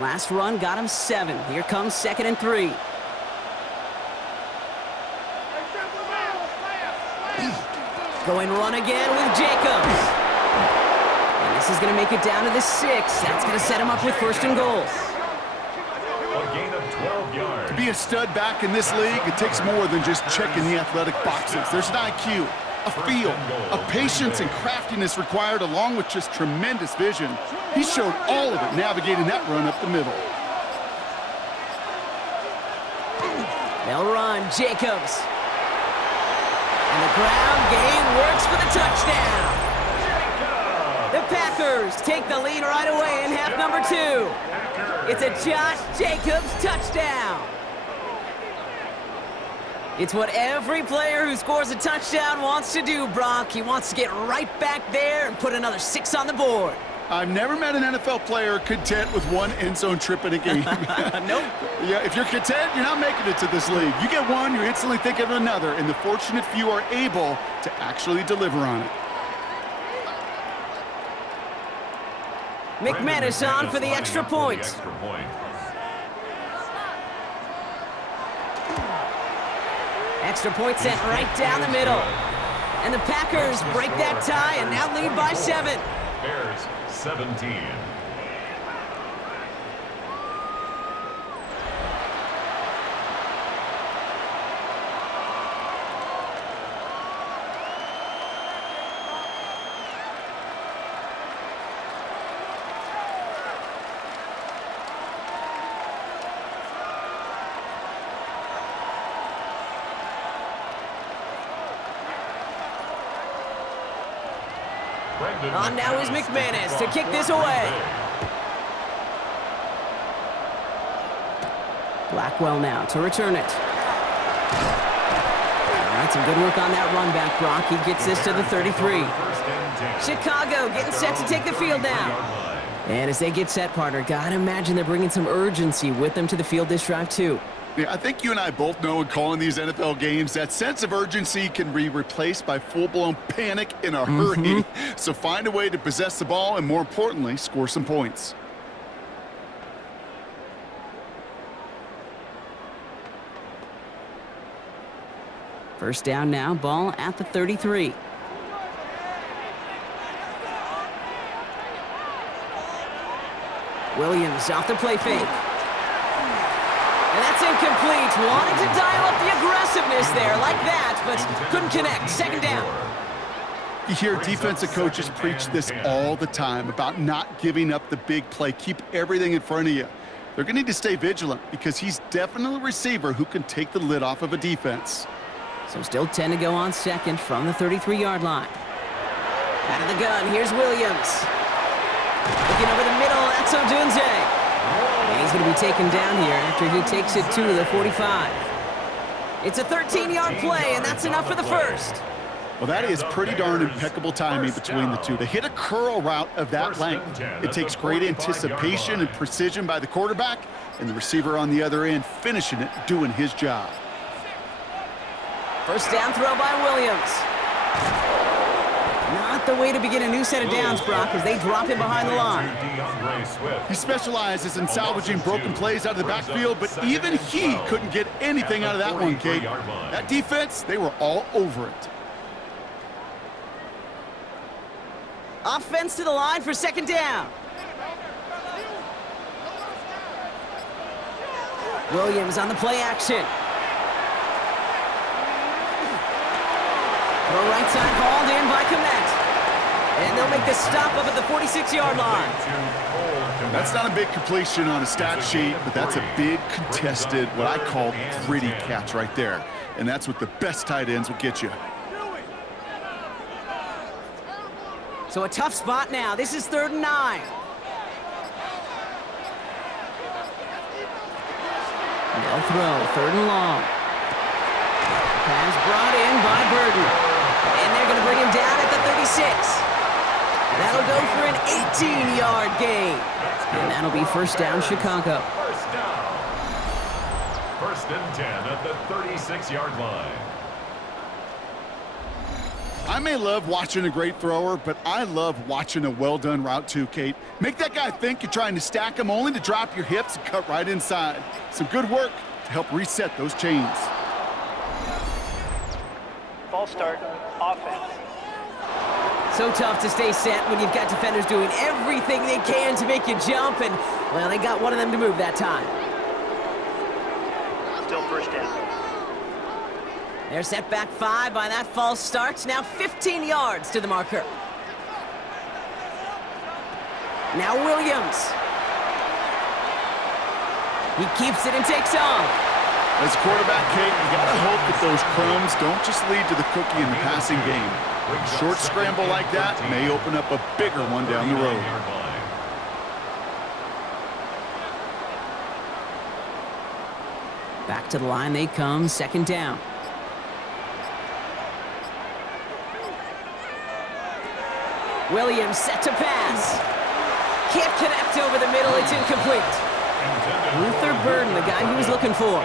Last run got him 7. Here comes 2nd and 3. Going run again with Jacobs. And this is going to make it down to the 6. That's going to set him up with 1st and goal. A gain of 12 yards. To be a stud back in this league, it takes more than just checking the athletic boxes. There's an IQ, a feel, a patience and craftiness required along with just tremendous vision. He showed all of it navigating that run up the middle. They'll run, Jacobs. And the ground game works for the touchdown. The Packers take the lead right away in half number 2. It's a Josh Jacobs touchdown. It's what every player who scores a touchdown wants to do, Brock. He wants to get right back there and put another 6 on the board. I've never met an NFL player content with 1 end zone trip in a game. Nope. Yeah, if you're content, you're not making it to this league. You get one, you're instantly thinking of another, and the fortunate few are able to actually deliver on it. McManus on for the extra point. Extra point sent right down the middle. And the Packers break that tie and now lead by 7. Bears 17. On now is McManus to kick this away. Blackwell now to return it. All right, some good work on that run back, Brock. He gets this to the 33. Chicago getting set to take the field now. And as they get set, partner, gotta imagine they're bringing some urgency with them to the field this drive, too. Yeah, I think you and I both know in calling these NFL games that sense of urgency can be replaced by full-blown panic in a hurry. So find a way to possess the ball and, more importantly, score some points. First down now, ball at the 33. Williams off the play fake. And that's incomplete. Wanted to dial up the aggressiveness there like that, but couldn't connect. 2nd down. You hear defensive coaches preach this all the time about not giving up the big play. Keep everything in front of you. They're going to need to stay vigilant because he's definitely a receiver who can take the lid off of a defense. So still 10 to go on 2nd from the 33-yard line. Out of the gun, here's Williams. Looking over the middle, that's Odunze. And he's going to be taken down here after he takes it to the 45. It's a 13-yard play, and that's enough for the first. Well, that is pretty darn impeccable timing between the two. They hit a curl route of that length. It takes great anticipation and precision by the quarterback, and the receiver on the other end finishing it, doing his job. First down throw by Williams. Not the way to begin a new set of downs, Brock, as they drop him behind the line. He specializes in salvaging broken plays out of the backfield, but even he couldn't get anything out of that one, Kate. That defense, they were all over it. Offense to the line for second down. Williams on the play action. Throw right side hauled in by Komet. And they'll make the stop up at the 46-yard line. That's not a big completion on a stat sheet, but that's a big contested, what I call gritty catch right there. And that's what the best tight ends will get you. So a tough spot now. This is 3rd and 9. No throw, 3rd and long. Pass brought in by Burden. And they're going to bring him down at the 36. That'll go for an 18-yard gain. And that'll be first down, Chicago. First down. 1st and 10 at the 36-yard line. I may love watching a great thrower, but I love watching a well-done route too, Kate. Make that guy think you're trying to stack him only to drop your hips and cut right inside. Some good work to help reset those chains. False start, offense. So tough to stay set when you've got defenders doing everything they can to make you jump, and, well, they got one of them to move that time. Still first down. They're set back 5 by that false start. Now 15 yards to the marker. Now Williams. He keeps it and takes off. As a quarterback, Kate, you gotta hope that those crumbs don't just lead to the cookie in the passing game. A short scramble like that may open up a bigger one down the road. Back to the line they come, 2nd down. Williams set to pass. Can't connect over the middle, it's incomplete. Luther Burden, the guy he was looking for.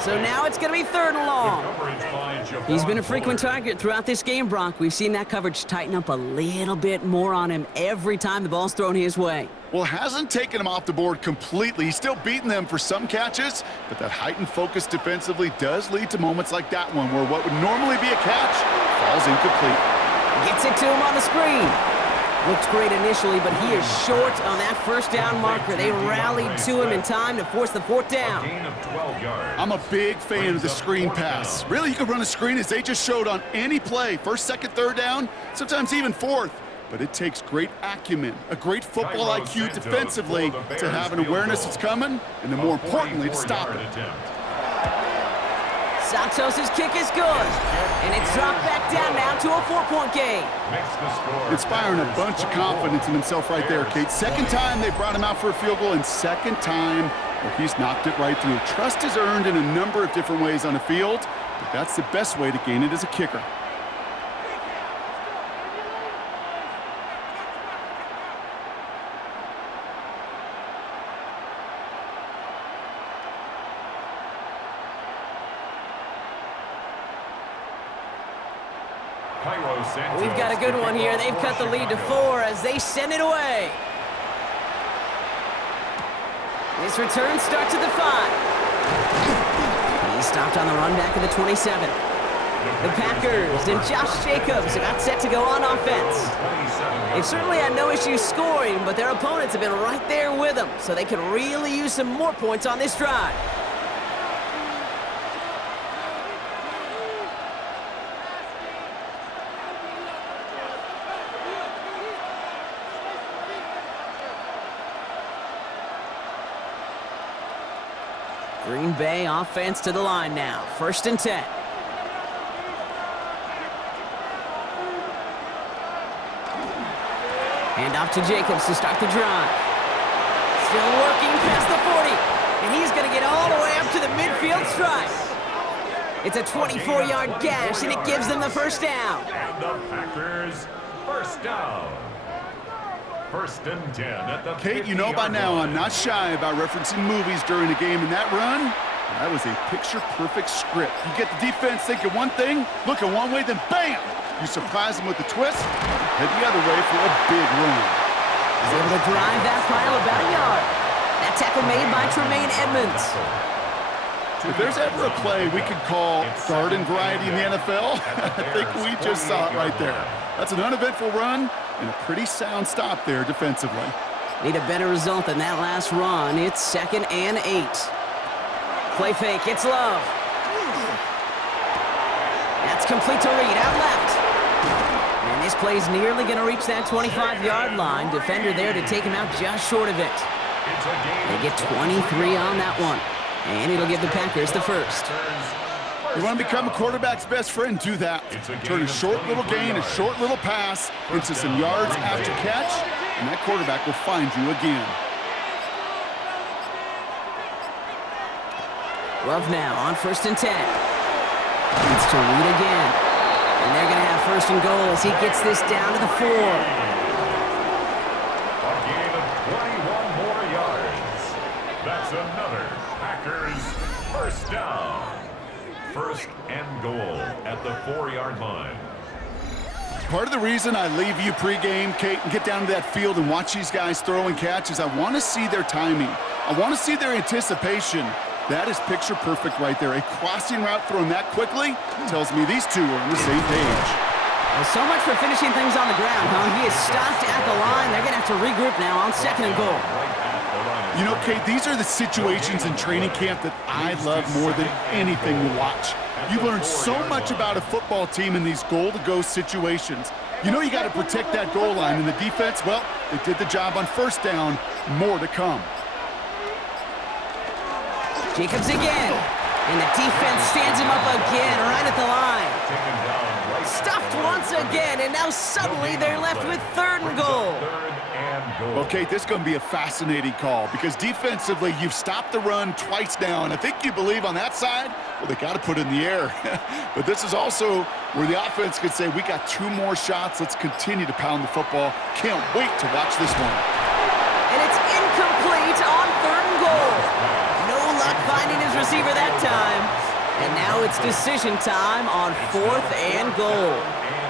So now it's going to be 3rd and long. He's been a frequent target throughout this game, Brock. We've seen that coverage tighten up a little bit more on him every time the ball's thrown his way. Well, hasn't taken him off the board completely. He's still beating them for some catches, but that heightened focus defensively does lead to moments like that one where what would normally be a catch falls incomplete. Gets it to him on the screen. Looked great initially, but he is short on that first down marker. They rallied to him in time to force the 4th down. I'm a big fan of the screen pass. Really, you can run a screen as they just showed on any play. 1st, 2nd, 3rd down, sometimes even 4th. But it takes great acumen, a great football IQ defensively to have an awareness it's coming, and then more importantly, to stop it. Santos' kick is good, and it's dropped back down now to a 4-point game. Inspiring a bunch of confidence in himself right there, Kate. 2nd time they brought him out for a field goal, and 2nd time where he's knocked it right through. Trust is earned in a number of different ways on the field, but that's the best way to gain it as a kicker. We've got a good one here. They've cut the lead to 4 as they send it away. This return starts at the 5. He's stopped on the run back at the 27. The Packers and Josh Jacobs are not set to go on offense. They've certainly had no issues scoring, but their opponents have been right there with them, so they could really use some more points on this drive. Green Bay offense to the line now. 1st and 10. Hand off to Jacobs to start the drive. Still working past the 40. And he's going to get all the way up to the midfield stripe. It's a 24-yard gash, and it gives them the 1st down. And the Packers, 1st down. 1st and 10 at the 50-yard line. Kate, you know by now I'm not shy about referencing movies during a game, and that run, That was a picture-perfect script. You get the defense thinking one thing, looking one way, then bam! You surprise them with a twist, head the other way for a big run. He's able to drive that pile about a yard. That tackle made by Tremaine Edmonds. If there's ever a play we could call garden variety in the NFL, I think we just saw it right there. That's an uneventful run and a pretty sound stop there defensively. Need a better result than that last run. It's 2nd and 8. Play fake, it's Love. That's complete to Reed, out left. And this play's nearly going to reach that 25-yard line. Defender there to take him out just short of it. They get 23 on that one. And it'll give the Packers the first. You want to become a quarterback's best friend? Do that. Turn a short little gain, a short little pass into some yards after catch, and that quarterback will find you again. Love now on 1st and 10. It's to Reed again. And they're going to have 1st and goal as he gets this down to the 4. A gain of 21 more yards. That's another Packers first down. 1st and goal at the 4-yard line. Part of the reason I leave you pregame, Kate, and get down to that field and watch these guys throw and catch is I want to see their timing. I want to see their anticipation. That is picture perfect right there. A crossing route thrown that quickly tells me these two are on the same page. Well, so much for finishing things on the ground, huh? He is stopped at the line. They're going to have to regroup now on 2nd and goal. You know, Kate, these are the situations in training camp that I love more than anything to watch. You learn so much about a football team in these goal-to-go situations. You know you got to protect that goal line, and the defense, well, they did the job on 1st down. More to come. Jacobs again. And the defense stands him up again right at the line. Stuffed once again, and now suddenly they're left with 3rd and goal. Okay, this is going to be a fascinating call because defensively you've stopped the run twice now, and I think you believe on that side, well, they got to put it in the air. But this is also where the offense could say, we got 2 more shots. Let's continue to pound the football. Can't wait to watch this one. And it's incomplete on 3rd and goal. No luck finding his receiver that time. And now it's decision time on 4th and goal.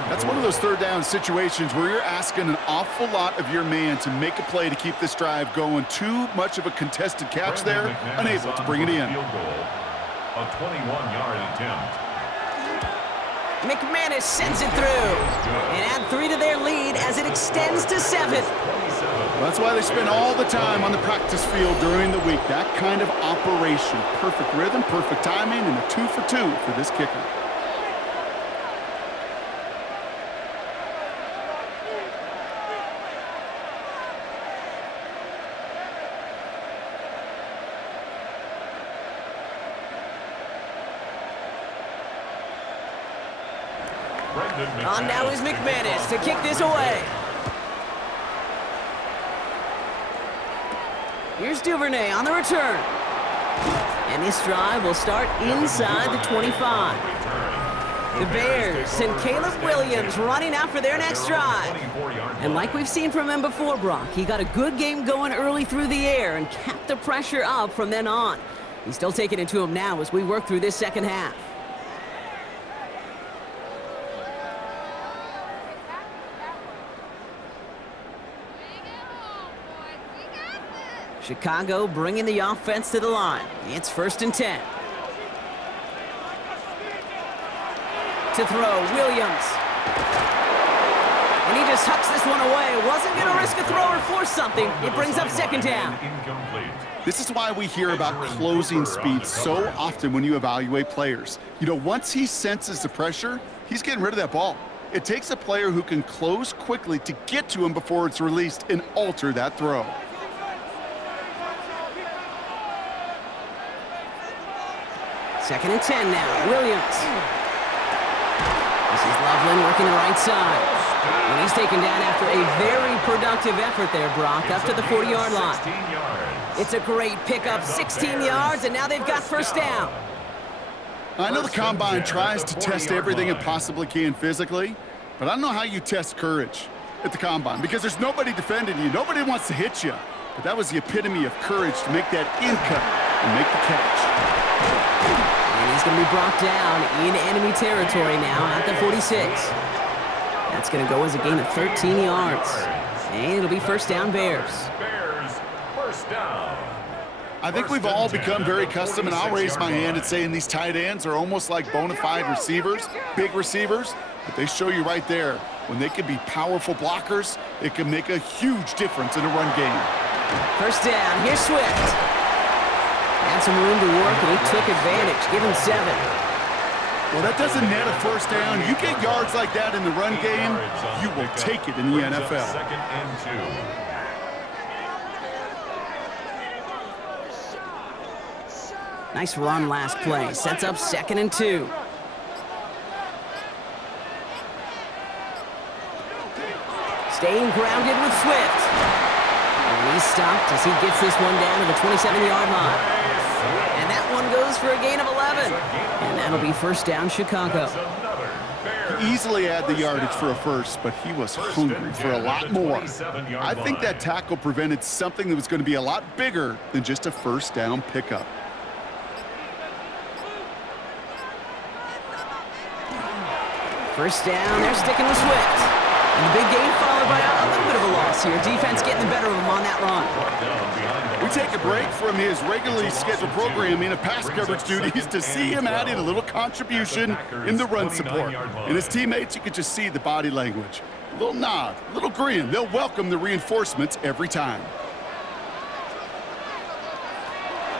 That's one of those 3rd down situations where you're asking an awful lot of your man to make a play to keep this drive going. Too much of a contested catch there, unable to bring it in. A 21-yard attempt. McManus sends it through. And add 3 to their lead as it extends to 7. That's why they spend all the time on the practice field during the week. That kind of operation. Perfect rhythm, perfect timing, and a 2 for 2 for this kicker. On now is McManus to kick this away. Here's Duvernay on the return. And this drive will start inside the 25. The Bears and Caleb Williams running out for their next drive. And like we've seen from him before, Brock, he got a good game going early through the air and kept the pressure up from then on. He's still taking it to him now as we work through this second half. Chicago bringing the offense to the line. It's 1st and 10. To throw, Williams. And he just hucks this one away. Wasn't going to risk a throw or force something. It brings up 2nd down. This is why we hear about closing speed so often when you evaluate players. You know, once he senses the pressure, he's getting rid of that ball. It takes a player who can close quickly to get to him before it's released and alter that throw. Second and 10 now, Williams. This is Loveland working the right side. And he's taken down after a very productive effort there, Brock, up to the 40-yard line. It's a great pickup, 16 yards, and now they've got 1st down. I know the Combine tries to test everything it possibly can physically, but I don't know how you test courage at the Combine because there's nobody defending you. Nobody wants to hit you. But that was the epitome of courage to make that in cut and make the catch. And he's going to be brought down in enemy territory now at the 46. That's going to go as a gain of 13 yards. And it'll be first down, Bears. Bears, first down. I think we've all become very accustomed, and I'll raise my hand and saying these tight ends are almost like bona fide receivers, big receivers, but they show you right there, when they can be powerful blockers, it can make a huge difference in a run game. First down, here's Swift. Had some room to work, and he took advantage. Give him 7. Well, that doesn't net a first down. You get yards like that in the run game, you will take it in the NFL. Second and 2. Nice run last play. Sets up second and 2. Staying grounded with Swift. And he's stopped as he gets this one down to the 27-yard line. And that one goes for a gain of 11. And that'll be first down, Chicago. He easily had the yardage for a first, but he was hungry for a lot more. I think that tackle prevented something that was going to be a lot bigger than just a first down pickup. First down, they're sticking with Swift. And the big gain followed by a little bit of a loss here. Defense getting the better of him on that run. We take a break from his regularly scheduled programming of pass coverage duties to see him add in a little contribution in the run support. And his teammates, you could just see the body language. A little nod, a little grin. They'll welcome the reinforcements every time.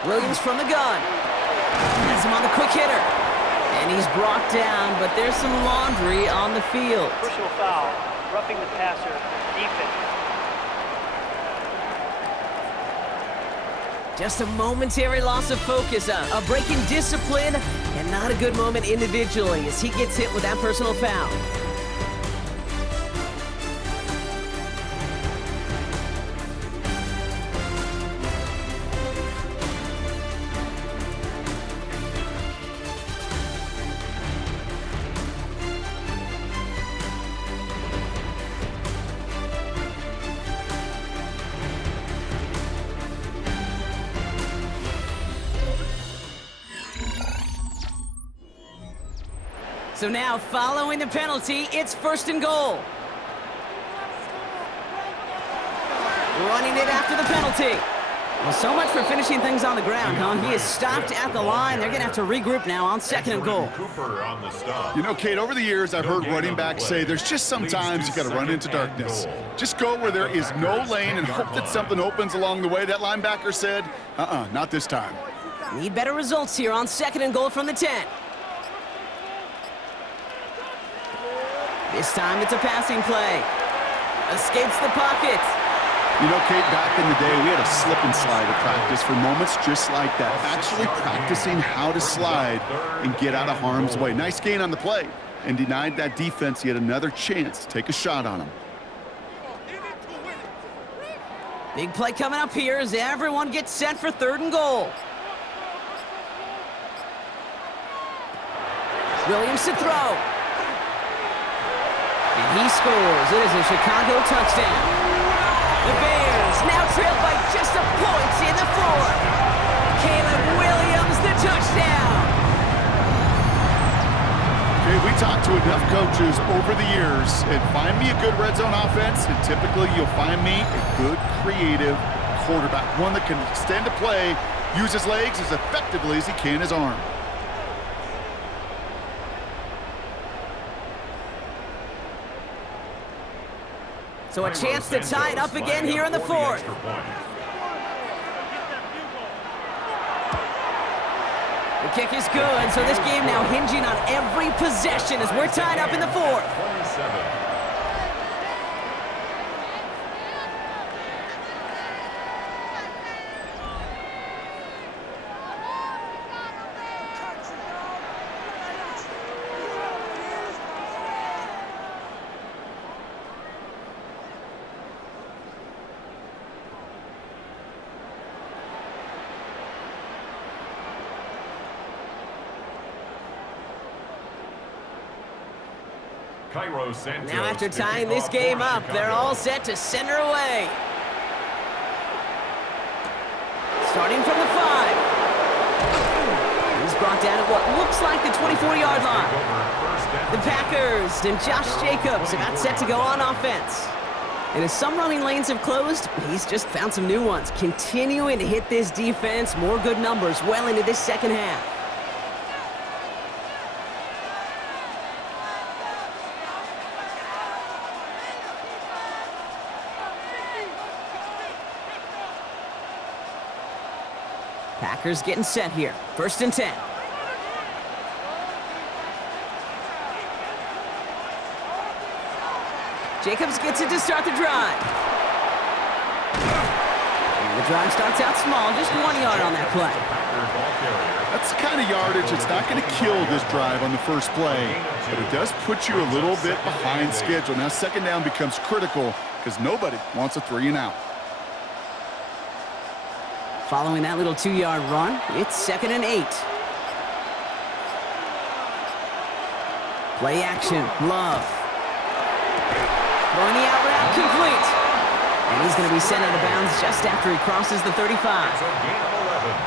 Williams from the gun. Has him on the quick hitter. And he's brought down, but there's some laundry on the field. Personal foul, roughing the passer, defense. Just a momentary loss of focus, a break in discipline, and not a good moment individually as he gets hit with that personal foul. So now, following the penalty, it's first and goal. Running it after the penalty. Well, so much for finishing things on the ground, huh? He is stopped at the line. They're going to have to regroup now on second and goal. You know, Kate, over the years, I've heard running backs say there's just sometimes you got to run into darkness. Just go where there is no lane and hope that something opens along the way. That linebacker said, not this time. Need better results here on second and goal from the 10. This time it's a passing play. Escapes the pocket. You know, Kate, back in the day, we had a slip and slide at practice for moments just like that. Actually practicing how to slide and get out of harm's way. Nice gain on the play and denied that defense yet another chance to take a shot on him. Big play coming up here as everyone gets set for third and goal. Williams to throw. And he scores. It is a Chicago touchdown. The Bears now trail by just a point in the fourth. Caleb Williams, the touchdown. Okay, we talked to enough coaches over the years, and find me a good red zone offense, and typically you'll find me a good creative quarterback, one that can extend a play, use his legs as effectively as he can his arm. So a chance to tie it up again here in the fourth. The kick is good, so this game now hinging on every possession as we're tied up in the fourth. Now after tying this game up, they're all set to center away. Starting from the 5. brought down at what looks like the 24-yard line. The Packers and Josh Jacobs about set to go on offense. And as some running lanes have closed, he's just found some new ones, continuing to hit this defense. More good numbers well into this second half. Packers getting set here. 1st and 10. Jacobs gets it to start the drive. And the drive starts out small, just 1 yard on that play. That's the kind of yardage that's not going to kill this drive on the first play, but it does put you a little bit behind schedule. Now 2nd down becomes critical because nobody wants a 3 and out. Following that little 2-yard run, it's 2nd and 8. Play action, Love. Throwing the out route, complete. And he's going to be sent out of bounds just after he crosses the 35.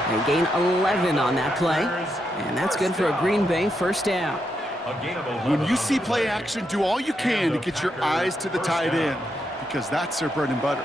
They gain 11 on that play, and that's good for a Green Bay 1st down. When you see play action, do all you can to get your eyes to the tight end, because that's their bread and butter.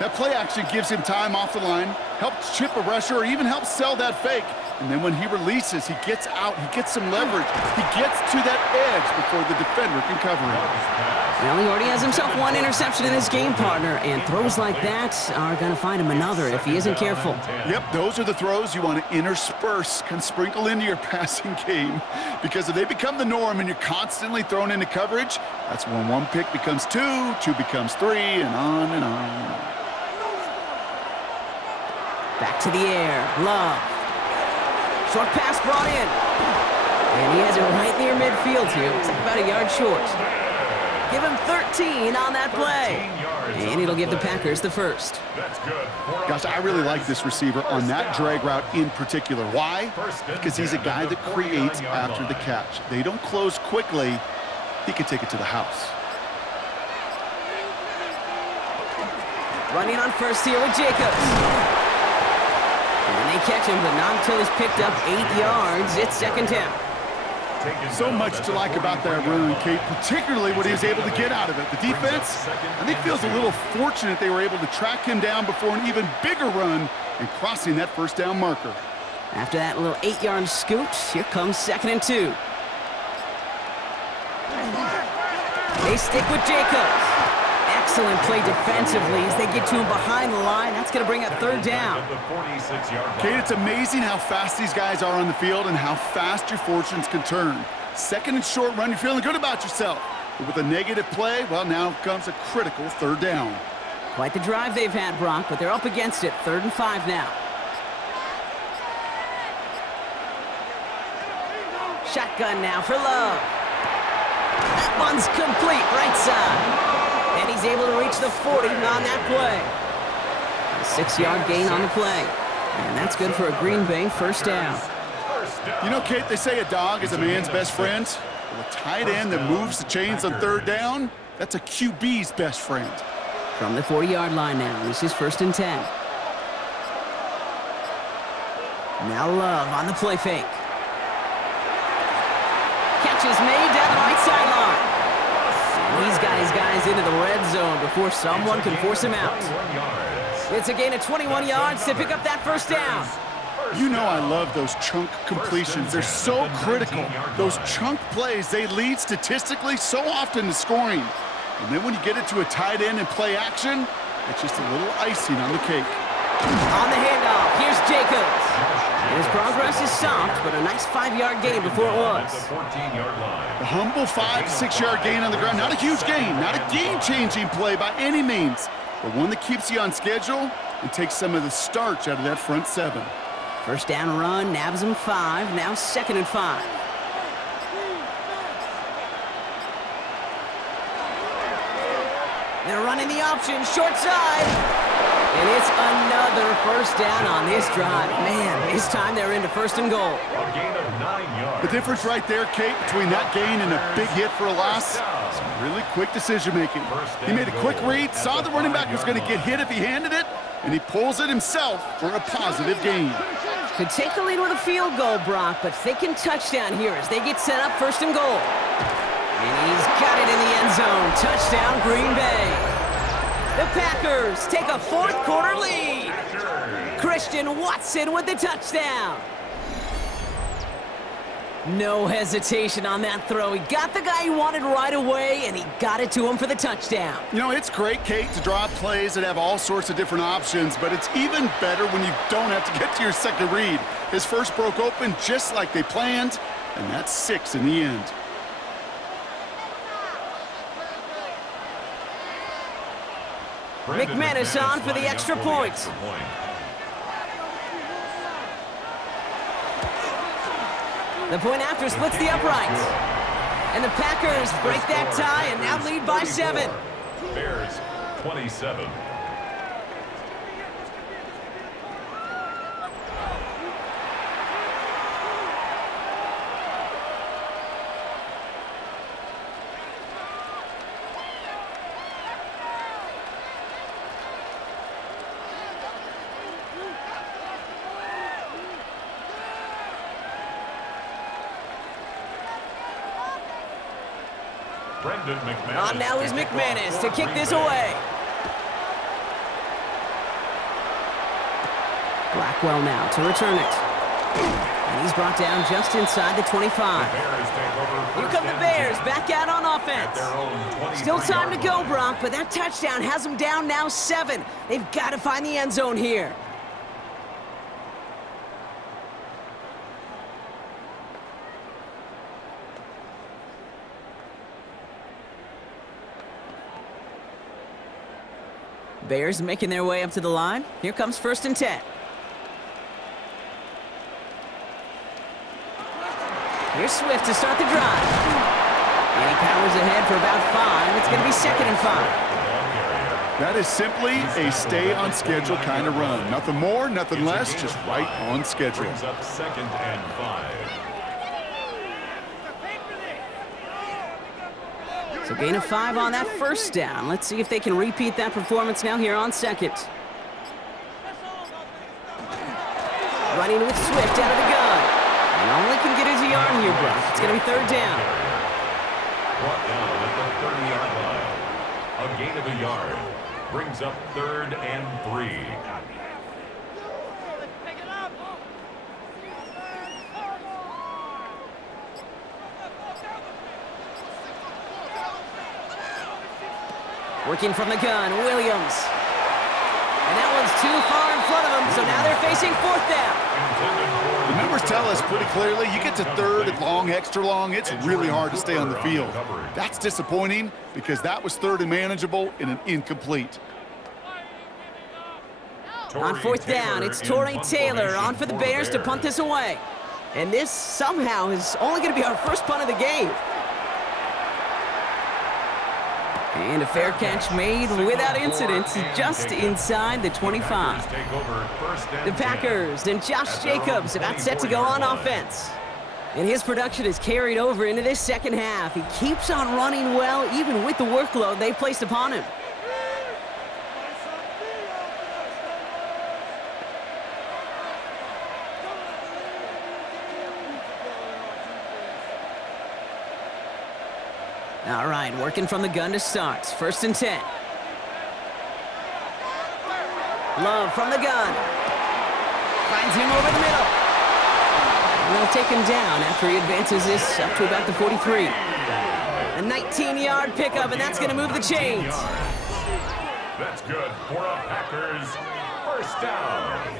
That play action gives him time off the line, helps chip a rusher, or even helps sell that fake. And then when he releases, he gets out, he gets some leverage. He gets to that edge before the defender can cover him. Well, he already has himself 1 interception in his game, partner, and throws like that are going to find him another if he isn't careful. Yep, those are the throws you want to intersperse, kind of sprinkle into your passing game, because if they become the norm and you're constantly thrown into coverage, that's when 1 pick becomes 2, 2 becomes 3, and on and on. Back to the air, Love. Short pass brought in. And he has it right near midfield here. It's about a yard short. Give him 13 on that play. And it'll give the Packers the 1st. Gosh, I really like this receiver on that drag route in particular. Why? Because he's a guy that creates after the catch. They don't close quickly. He can take it to the house. Running on 1st here with Jacobs. And they catch him, but not until he's picked up 8 yards. It's 2nd down. So much to like about that run, Kate, particularly what he was able to get out of it. The defense, I think, feels a little fortunate they were able to track him down before an even bigger run and crossing that 1st down marker. After that little 8-yard scoot, here comes 2nd and 2. They stick with Jacobs. Excellent play defensively as they get to him behind the line. That's going to bring up 3rd down. Kate, it's amazing how fast these guys are on the field and how fast your fortunes can turn. 2nd and short run, you're feeling good about yourself. But with a negative play, well, now comes a critical 3rd down. Quite the drive they've had, Brock, but they're up against it. 3rd and 5 now. Shotgun now for Love. That one's complete, right side. And he's able to reach the 40 on that play. A 6-yard gain on the play. And that's good for a Green Bay 1st down. You know, Kate, they say a dog is a man's best friend. Well, a tight end that moves the chains on 3rd down, that's a QB's best friend. From the 40-yard line now, this is 1st and 10. Now Love on the play fake. Catch is made down the right sideline. He's got his guys into the red zone before someone can force him out. It's a gain of 21 yards to pick up that 1st down. You know I love those chunk completions. They're so critical. Those chunk plays, they lead statistically so often to scoring. And then when you get it to a tight end and play action, it's just a little icing on the cake. On the handoff, here's Jacobs. And his progress is stopped, but a nice 5-yard gain before it was. The humble 5 to 6-yard gain on the ground. Not a huge gain, not a game-changing play by any means, but one that keeps you on schedule and takes some of the starch out of that front 7. 1st down run, nabs him 5, now 2nd and 5. They're running the option, short side. And it's another 1st down on this drive. Man, this time they're into 1st and goal. A gain of 9 yards. The difference right there, Kate, between that gain and a big hit for a loss, some really quick decision-making. He made a quick read, saw the running back was going to get hit if he handed it, and he pulls it himself for a positive gain. Could take the lead with a field goal, Brock, but thinking touchdown here as they get set up 1st and goal. And he's got it in the end zone. Touchdown, Green Bay. The Packers take a 4th quarter lead. Christian Watson with the touchdown. No hesitation on that throw. He got the guy he wanted right away, and he got it to him for the touchdown. You know, it's great, Kate, to draw plays that have all sorts of different options, but it's even better when you don't have to get to your second read. His first broke open just like they planned, and that's 6 in the end. McManus on for the extra point. The point after splits the uprights. And the Packers break that tie and now lead by 7. Bears 27. On now is McManus to kick this away. Blackwell now to return it. And he's brought down just inside the 25. Here come the Bears back out on offense. Still time to go, Brock, but that touchdown has them down now 7. They've got to find the end zone here. Bears making their way up to the line. Here comes 1st and 10. Here's Swift to start the drive. And he powers ahead for about 5. It's going to be 2nd and 5. That is simply a stay-on-schedule kind of run. Nothing more, nothing less, just right on schedule. Brings up 2nd and 5. So gain of 5 on that 1st down. Let's see if they can repeat that performance now here on 2nd. Running with Swift out of the gun. And only can get his yard here, Brock. It's going to be 3rd down. Brought down at the 30-yard line. A gain of a yard. Brings up 3rd and 3. Working from the gun, Williams. And that one's too far in front of him, so now they're facing 4th down. The numbers tell us pretty clearly, you get to 3rd and long, extra long, it's really hard to stay on the field. That's disappointing because that was 3rd and manageable in an incomplete. On 4th down, it's Torrey Taylor on for the Bears to punt this away. And this somehow is only going to be our first punt of the game. And a fair catch made without incident just inside the 25. The Packers and Josh Jacobs about set to go on offense. And his production is carried over into this 2nd half. He keeps on running well even with the workload they've placed upon him. All right, working from the gun to start. 1st and 10. Love from the gun. Finds him over the middle. And they'll take him down after he advances this up to about the 43. A 19-yard pickup, and that's going to move the chains. That's good for a Packers 1st down.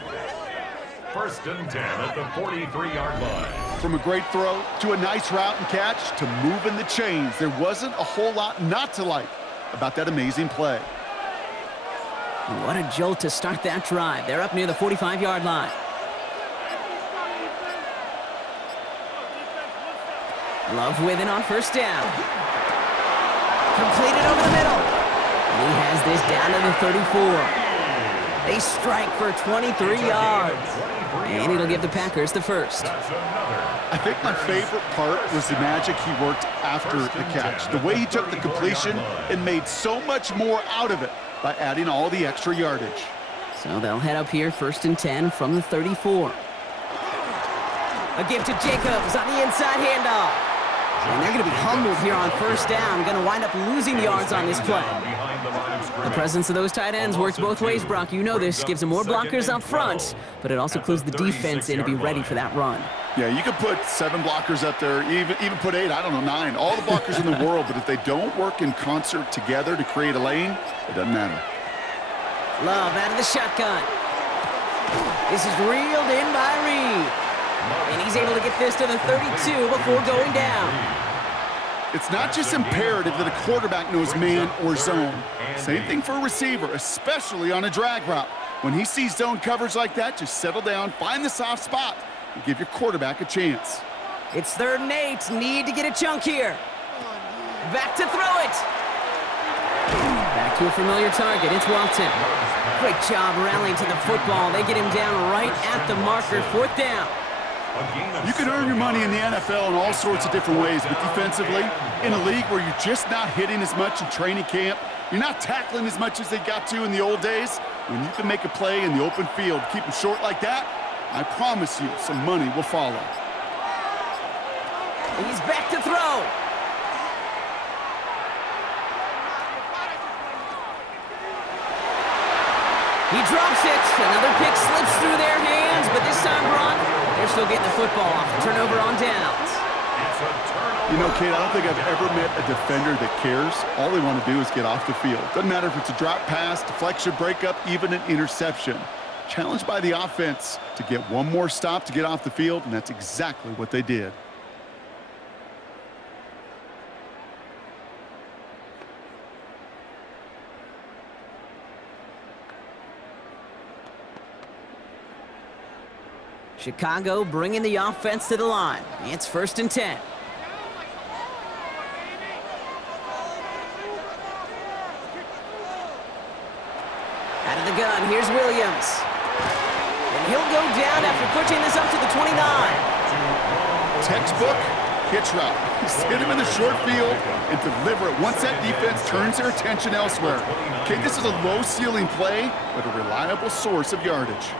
1st and 10 at the 43-yard line. From a great throw to a nice route and catch to moving the chains, there wasn't a whole lot not to like about that amazing play. And what a jolt to start that drive. They're up near the 45-yard line. Love with it on 1st down. Completed over the middle. And he has this down to the 34. They strike for 23 yards. And it'll give the Packers the 1st. I think my favorite part was the magic he worked after the catch. The way he took the completion and made so much more out of it by adding all the extra yardage. So they'll head up here 1st and 10 from the 34. A gift to Jacobs on the inside handoff. And they're going to be humbled here on first down. Going to wind up losing yards on this play. The presence of those tight ends works both ways, Brock. You know this. Gives them more blockers up front, but it also clues the defense in to be ready for that run. Yeah, you could put 7 blockers up there, even put 8, I don't know, 9. All the blockers in the world, but if they don't work in concert together to create a lane, it doesn't matter. Love out of the shotgun. This is reeled in by Reed. And he's able to get this to the 32 before going down. It's not just imperative that a quarterback knows man or zone. Same thing for a receiver, especially on a drag route. When he sees zone coverage like that, just settle down, find the soft spot, and give your quarterback a chance. It's 3rd and 8. Need to get a chunk here. Back to throw it. Back to a familiar target. It's Walton. Great job rallying to the football. They get him down right at the marker. 4th down. You can earn your money in the NFL in all sorts of different ways, but defensively, in a league where you're just not hitting as much in training camp, you're not tackling as much as they got to in the old days, when you can make a play in the open field, keep them short like that, I promise you some money will follow. He's back to throw. He drops it. Another pick slips through their hands, but this time, Brock, they're still getting the football off. Turnover on downs. You know, Kate, I don't think I've ever met a defender that cares. All they want to do is get off the field. Doesn't matter if it's a drop pass, deflection, breakup, even an interception. Challenged by the offense to get one more stop to get off the field, and that's exactly what they did. Chicago bringing the offense to the line. It's 1st and 10. Out of the gun, here's Williams. And he'll go down after pushing this up to the 29. Textbook hitch route. Just hit him in the short field and deliver it once that defense turns their attention elsewhere. Okay, this is a low-ceiling play, but a reliable source of yardage.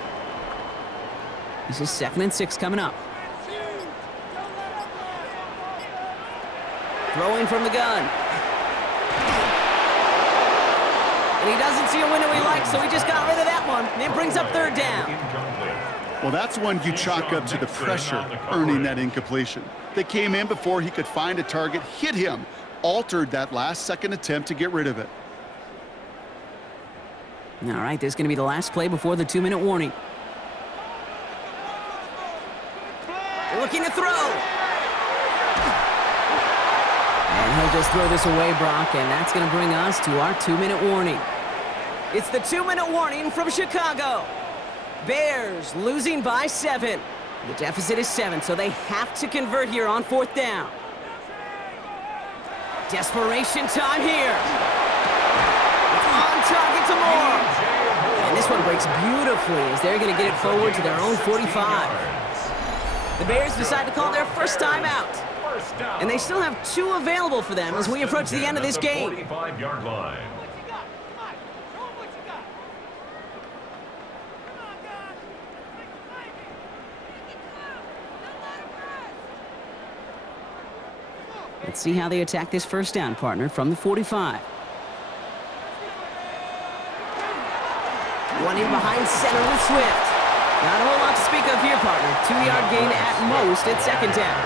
This is 2nd and 6 coming up. Throwing from the gun. And he doesn't see a window he likes, so he just got rid of that one. And it brings up 3rd down. Well, that's one you chalk up to the pressure earning that incompletion. They came in before he could find a target, hit him, altered that last-second attempt to get rid of it. All right, this is going to be the last play before the 2-minute warning. Looking to throw. And he'll just throw this away, Brock, and that's going to bring us to our 2-minute warning. It's the 2-minute warning from Chicago. Bears losing by 7. The deficit is 7, so they have to convert here on 4th down. Desperation time here. It's on target to Moore. And this one breaks beautifully as they're going to get it forward to their own 45. The Bears decide to call their first time out. And they still have 2 available for them as we approach the end of this game. 45-yard line. Let's see how they attack this first down, partner, from the 45. One in behind center with Swift. Not a whole lot to speak of here, partner. 2-yard gain at most at 2nd down.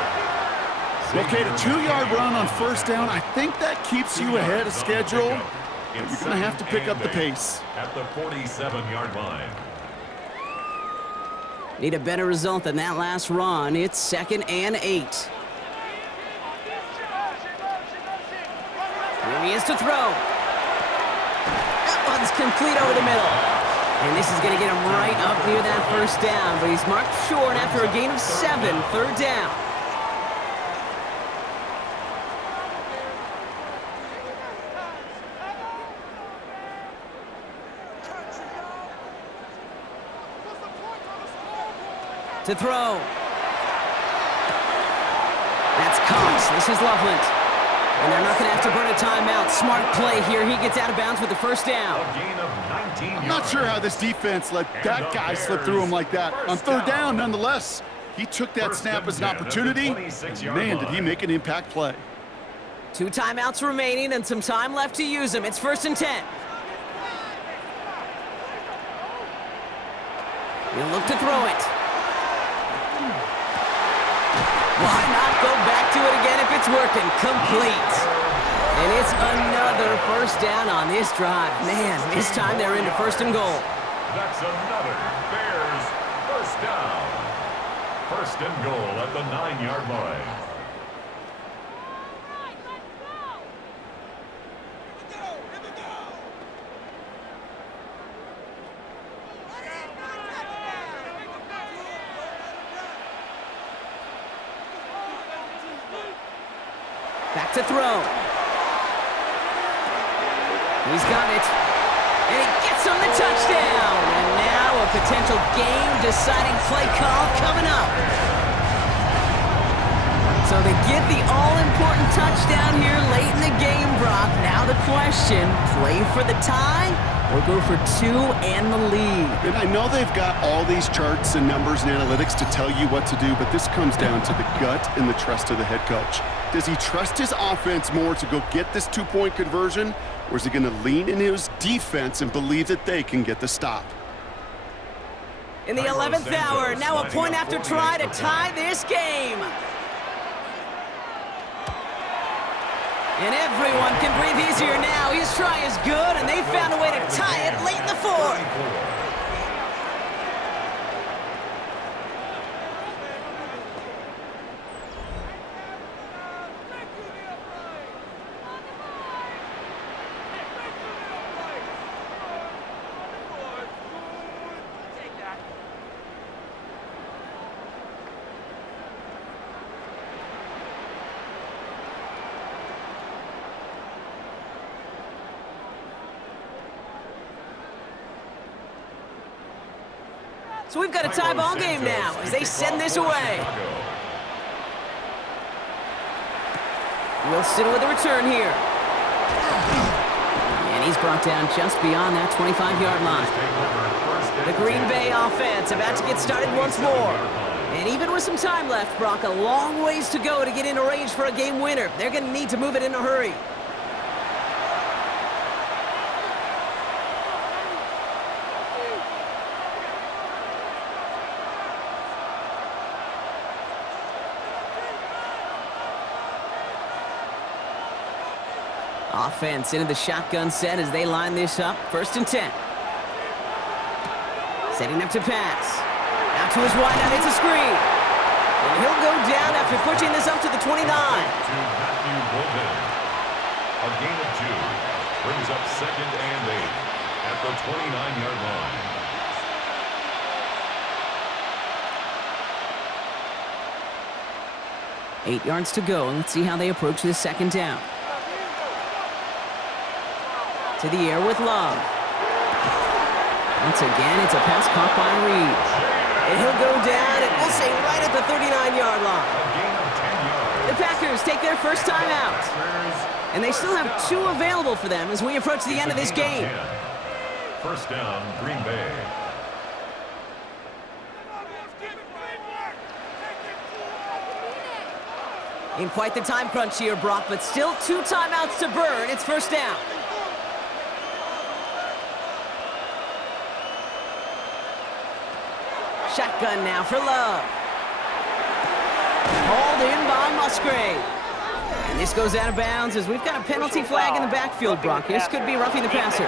Okay, the 2-yard run on 1st down, I think that keeps you ahead of schedule. But you're going to have to pick up the pace. At the 47-yard line. Need a better result than that last run. It's 2nd and 8. Here he is to throw. That one's complete over the middle. And this is going to get him right up near that first down, but he's marked short after a gain of 7, 3rd down. To throw. That's caught. This is Loveland. And they're not going to have to burn a timeout. Smart play here. He gets out of bounds with the first down. A gain of 19 I'm not sure how this defense let that guy slip through him like that. On 3rd down, nonetheless, He took that snap as an opportunity, and man, did he make an impact play. 2 timeouts remaining and some time left to use them. It's 1st and 10. He'll look to throw it. Why not go back to it again if it's working? Complete. And it's another 1st down on this drive. Man, this time they're into 1st and goal. That's another Bears 1st down. 1st and goal at the 9-yard line. Back to throw. He's got it. And he gets on the touchdown. And now a potential game-deciding play call coming up. So they get the all-important touchdown here late in the game, Brock. Now the question, play for the tie or go for 2 and the lead? And I know they've got all these charts and numbers and analytics to tell you what to do, but this comes down to the gut and the trust of the head coach. Does he trust his offense more to go get this 2-point conversion, or is he going to lean in his defense and believe that they can get the stop? In the 11th hour, now a point after try to tie this game. And everyone can breathe easier now. His try is good, and they found a way to tie it late in the 4th. So we've got a tie ball game now as they send this away. Wilson with a return here. And he's brought down just beyond that 25-yard line. The Green Bay offense about to get started once more. And even with some time left, Brock, a long ways to go to get into range for a game winner. They're going to need to move it in a hurry. Offense into the shotgun set as they line this up. 1st and 10. Setting up to pass. Out to his wideout, it's a screen. And he'll go down after pushing this up to the 29. A gain of 2 brings up 2nd and 8 at the 29-yard line. 8 yards to go, and let's see how they approach this 2nd down. To the air with Love. Once again, it's a pass caught by Reed. And he'll go down, and we'll say right at the 39-yard line. The Packers take their 1st time out. And they still have 2 available for them as we approach the end of this game. 1st down, Green Bay. In quite the time crunch here, Brock, but still 2 timeouts to burn. It's 1st down. Shotgun now for Love. Hauled in by Musgrave. And this goes out of bounds as we've got a penalty flag in the backfield, Brock. This could be roughing the passer.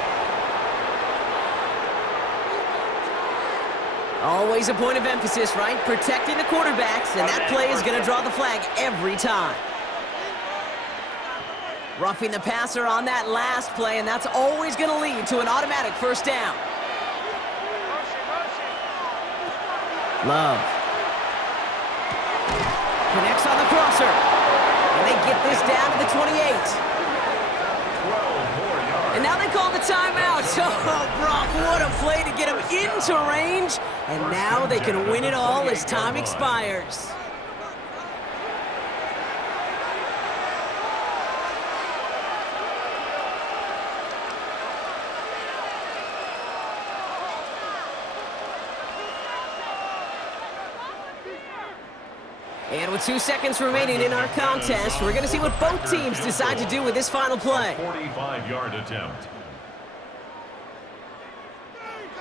Always a point of emphasis, right? Protecting the quarterbacks, and that play is going to draw the flag every time. Roughing the passer on that last play, and that's always going to lead to an automatic 1st down. Love. Connects on the crosser. And they get this down to the 28. And now they call the timeout. Oh, Brock, what a play to get him into range. And now they can win it all as time expires. And with 2 seconds remaining in our contest, we're going to see what both teams decide to do with this final play. 45-yard attempt.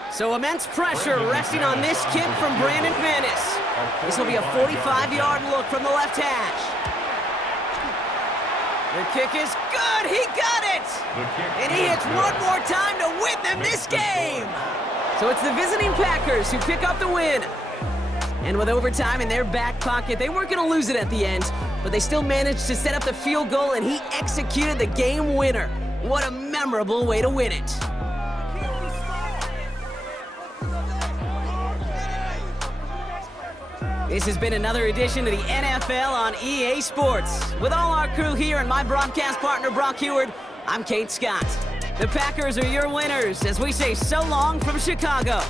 So immense pressure resting on this kick from Brandon Menace. This will be a 45-yard look from the left hash. The kick is good. He got it. And he hits one more time to win them this game. So it's the visiting Packers who pick up the win. And with overtime in their back pocket, they weren't going to lose it at the end, but they still managed to set up the field goal, and he executed the game winner. What a memorable way to win it. This has been another edition of the NFL on EA Sports. With all our crew here and my broadcast partner, Brock Heward, I'm Kate Scott. The Packers are your winners as we say so long from Chicago.